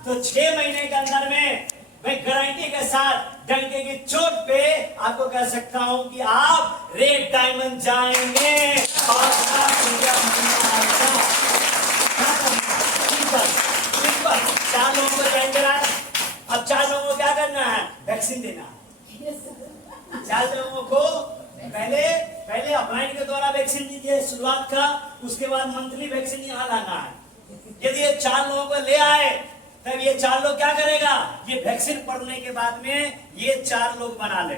तो 6 महीने के अंदर में मैं गारंटी के साथ डंके की चोट पे आपको कह सकता हूं कि आप रेड डायमंड जाएंगे और सिंपल 4 लोगों को ज्वाइन करा। अब 4 लोगों को क्या करना है, वैक्सीन देना। 4 लोगों को पहले अपलाइन के द्वारा वैक्सीन दीजिए शुरुआत का, उसके बाद मंथली वैक्सीन यहाँ लाना है। यदि ये 4 लोगों को ले आए, तब ये 4 लोग क्या करेगा, ये वैक्सीन पड़ने के बाद में ये 4 लोग बना ले,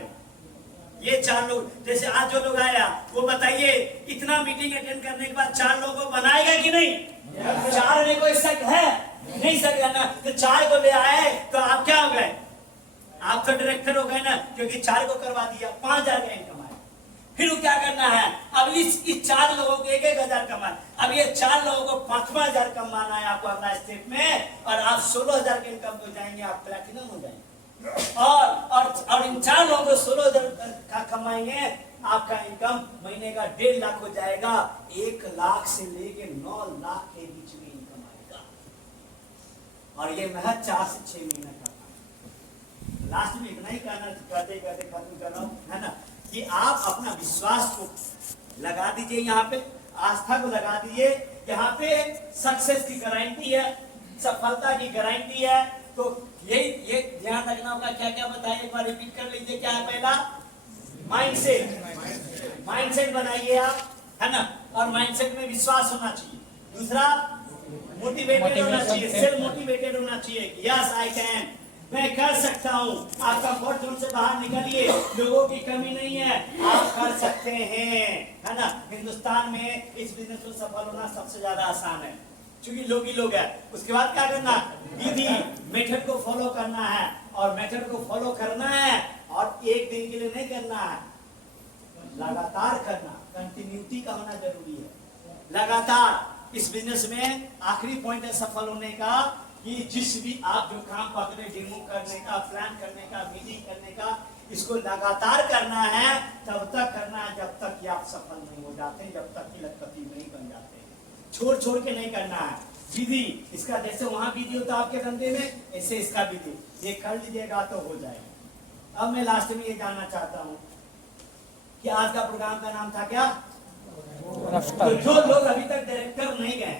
ये 4 लोग, जैसे आज जो लोग आया वो बताइए इतना मीटिंग अटेंड करने के बाद 4 लोगों को बनाएगा कि नहीं? 4 में कोई शक है? नहीं शक है ना? तो 4 को ले आए तो आप क्या हो गए? आप तो डायरेक्टर हो गए ना, क्योंकि 4 को करवा दिया, 5,000 का इनकम आया। फिर वो क्या करना है? अब इस 4 लोगों को 1,000 कमाए। अब ये 4 लोगों को 5,000 कमाना है आपको अगला स्टेप में, और आप 16,000 के इनकम को जाएंगे, आप प्लैटिनम हो जाएंगे। और इन 4 लोगों को 16,000 का कमाएंगे, आपका इनकम महीने का 1.5 लाख हो जाएगा। 1 लाख से लेके 9 लाख के बीच में इनकम आएगा, और ये महज 4 से 6 महीने का। लास्ट में इतना ही कहना करते करते खत्म कर रहा हूं, है ना, कि आप अपना विश्वास को लगा दीजिए, यहाँ पे आस्था को लगा दीजिए। यहाँ पे सक्सेस की गारंटी है, सफलता की गारंटी है। तो ये ध्यान रखना होगा। क्या क्या बताइए, एक बार रिपीट कर लीजिए। क्या है? पहला माइंडसेट, माइंडसेट बनाइए आप, है ना, और माइंडसेट में विश्वास होना चाहिए। दूसरा मोटिवेटेड होना चाहिए, सेल्फ मोटिवेटेड होना चाहिए। यस आई कैन, मैं कर सकता हूँ। आप कंफर्ट जोन से बाहर निकलिए, लोगों की कमी नहीं है, आप कर सकते हैं, है ना। हिंदुस्तान में इस बिजनेस में सफल होना सबसे ज्यादा आसान है, क्योंकि लोग ही लोग है। उसके बाद क्या करना? विधि, मेथड को फॉलो करना है, और मेथड को फॉलो करना है, और एक दिन के लिए नहीं करना है, लगातार करना। कंटिन्यूटी का होना जरूरी है, लगातार। इस बिजनेस में आखिरी पॉइंट है सफल होने का, कि जिस भी आप जो काम पकड़े, डेमो करने का, प्लान करने का, मीटिंग करने का, इसको लगातार करना है। तब तक करना है जब तक कि आप सफल नहीं हो जाते, जब तक कि लखपति नहीं बन जाते। छोड़ छोड़ के नहीं करना है। विधि, इसका जैसे वहां विधि होता है आपके धंधे में, ऐसे इसका विधि, ये कर लीजिएगा तो हो जाएगा। अब मैं लास्ट में ये जानना चाहता हूँ कि आज का प्रोग्राम का नाम था क्या? तो जो लोग अभी तक डायरेक्टर नहीं गए,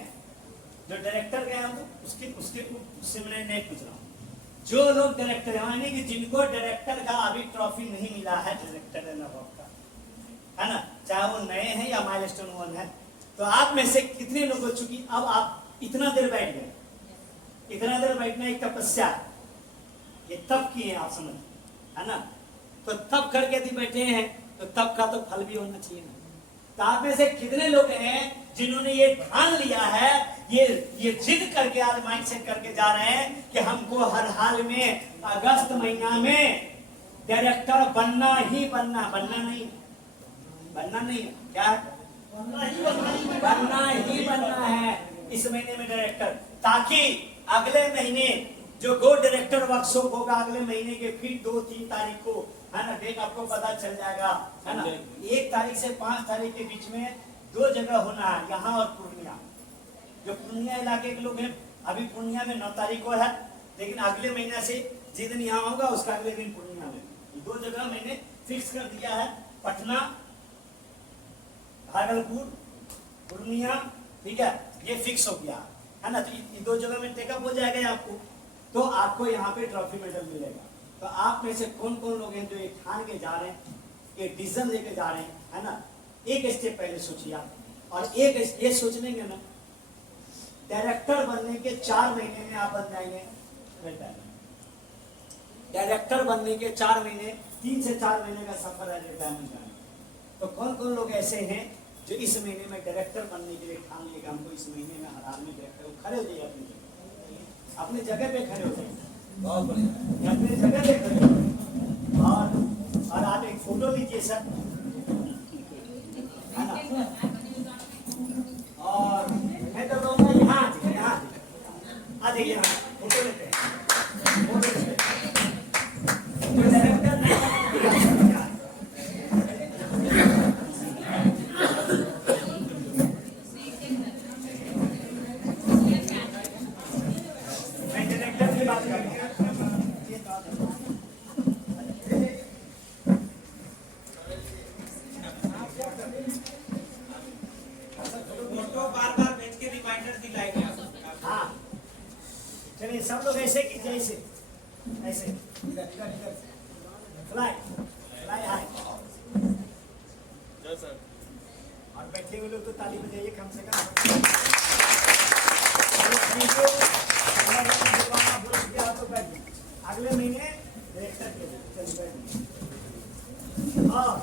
जो डायरेक्टर गए हम उससे मैं नहीं पूछ रहा हूँ। जो लोग डायरेक्टर, यानी कि जिनको डायरेक्टर का अभी ट्रॉफी नहीं मिला है, डायरेक्टर का, है ना, चाहे वो नए हैं या माइलस्टोन 1 है, तो आप में से कितने लोगों, चूंकि अब आप इतना देर बैठ गए, इतना देर बैठना एक तपस्या, ये तप किए आप समझ, है ना। तो तप करके यदि बैठे हैं तो तप का तो फल भी होना चाहिए ना। तो आप में से कितने लोग हैं जिन्होंने ये ठान लिया है, ये जिद करके आज माइंड सेट करके जा रहे हैं कि हमको हर हाल में अगस्त महीना में डायरेक्टर बनना ही बनना, बनना नहीं, क्या है? बनना ही बनना है इस महीने में डायरेक्टर, ताकि अगले महीने जो गो डायरेक्टर वर्कशॉप होगा अगले महीने के फिर 2-3 तारीख को, है ना, डेट आपको पता चल जाएगा, है ना। 1 तारीख से 5 तारीख के बीच में 2 जगह होना है, यहाँ और पूर्णिया। जो पूर्णिया इलाके के लोग हैं, अभी पूर्णिया में 9 तारीख को है, लेकिन अगले महीने से जिस दिन यहाँ होगा उसका अगले दिन पूर्णिया में। 2 जगह मैंने फिक्स कर दिया है, पटना, भागलपुर, पूर्णिया, ठीक है, ये फिक्स हो गया, है ना। तो ये 2 जगह में टेकअप हो जाएगा आपको, तो आपको यहाँ पे ट्रॉफी मेडल मिलेगा। तो आप में से कौन कौन लोग हैं जो ये ठान के जा रहे हैं, ये डिसीजन लेके जा रहे हैं, है ना। एक स्टेप पहले सोचिए आप, और एक ये सोच लेंगे ना, डायरेक्टर बनने के 4 महीने में आप बन जाएंगे। डायरेक्टर बनने के 4 महीने, 3 से 4 महीने का सफर है रिटायरमेंट का। तो कौन कौन लोग ऐसे हैं जो इस महीने में डायरेक्टर बनने के लिए ठान लेगा, हमको इस महीने में हर आदमी डायरेक्टर, खड़े हो जाइए अपनी जगह पे खड़े हो जाइए, बहुत बढ़िया। अपनी जगह पे खड़े हो, और आप एक फोटो लीजिए सर, है ना। और मैं तो कहूँगा यहाँ आ देखिए, यहाँ फोटो लेते हैं, फोटो लेते हैं। जो डायरेक्टर सब लोग ऐसे कीजिए, ऐसे फ्लाई हाई, और बैठे हुए लोग तो ताली बजाइए कम से कम। अगले महीने डायरेक्टर के लिए हाँ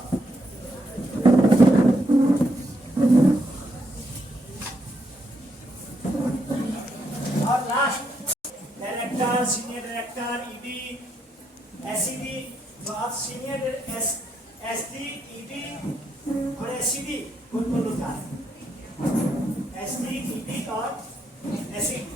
और last director, senior director, ED, SED. तो आप सीनियर एसडी, ईडी और एसईडी कौन कौन होता है? एसडी, ईडी और एसईडी।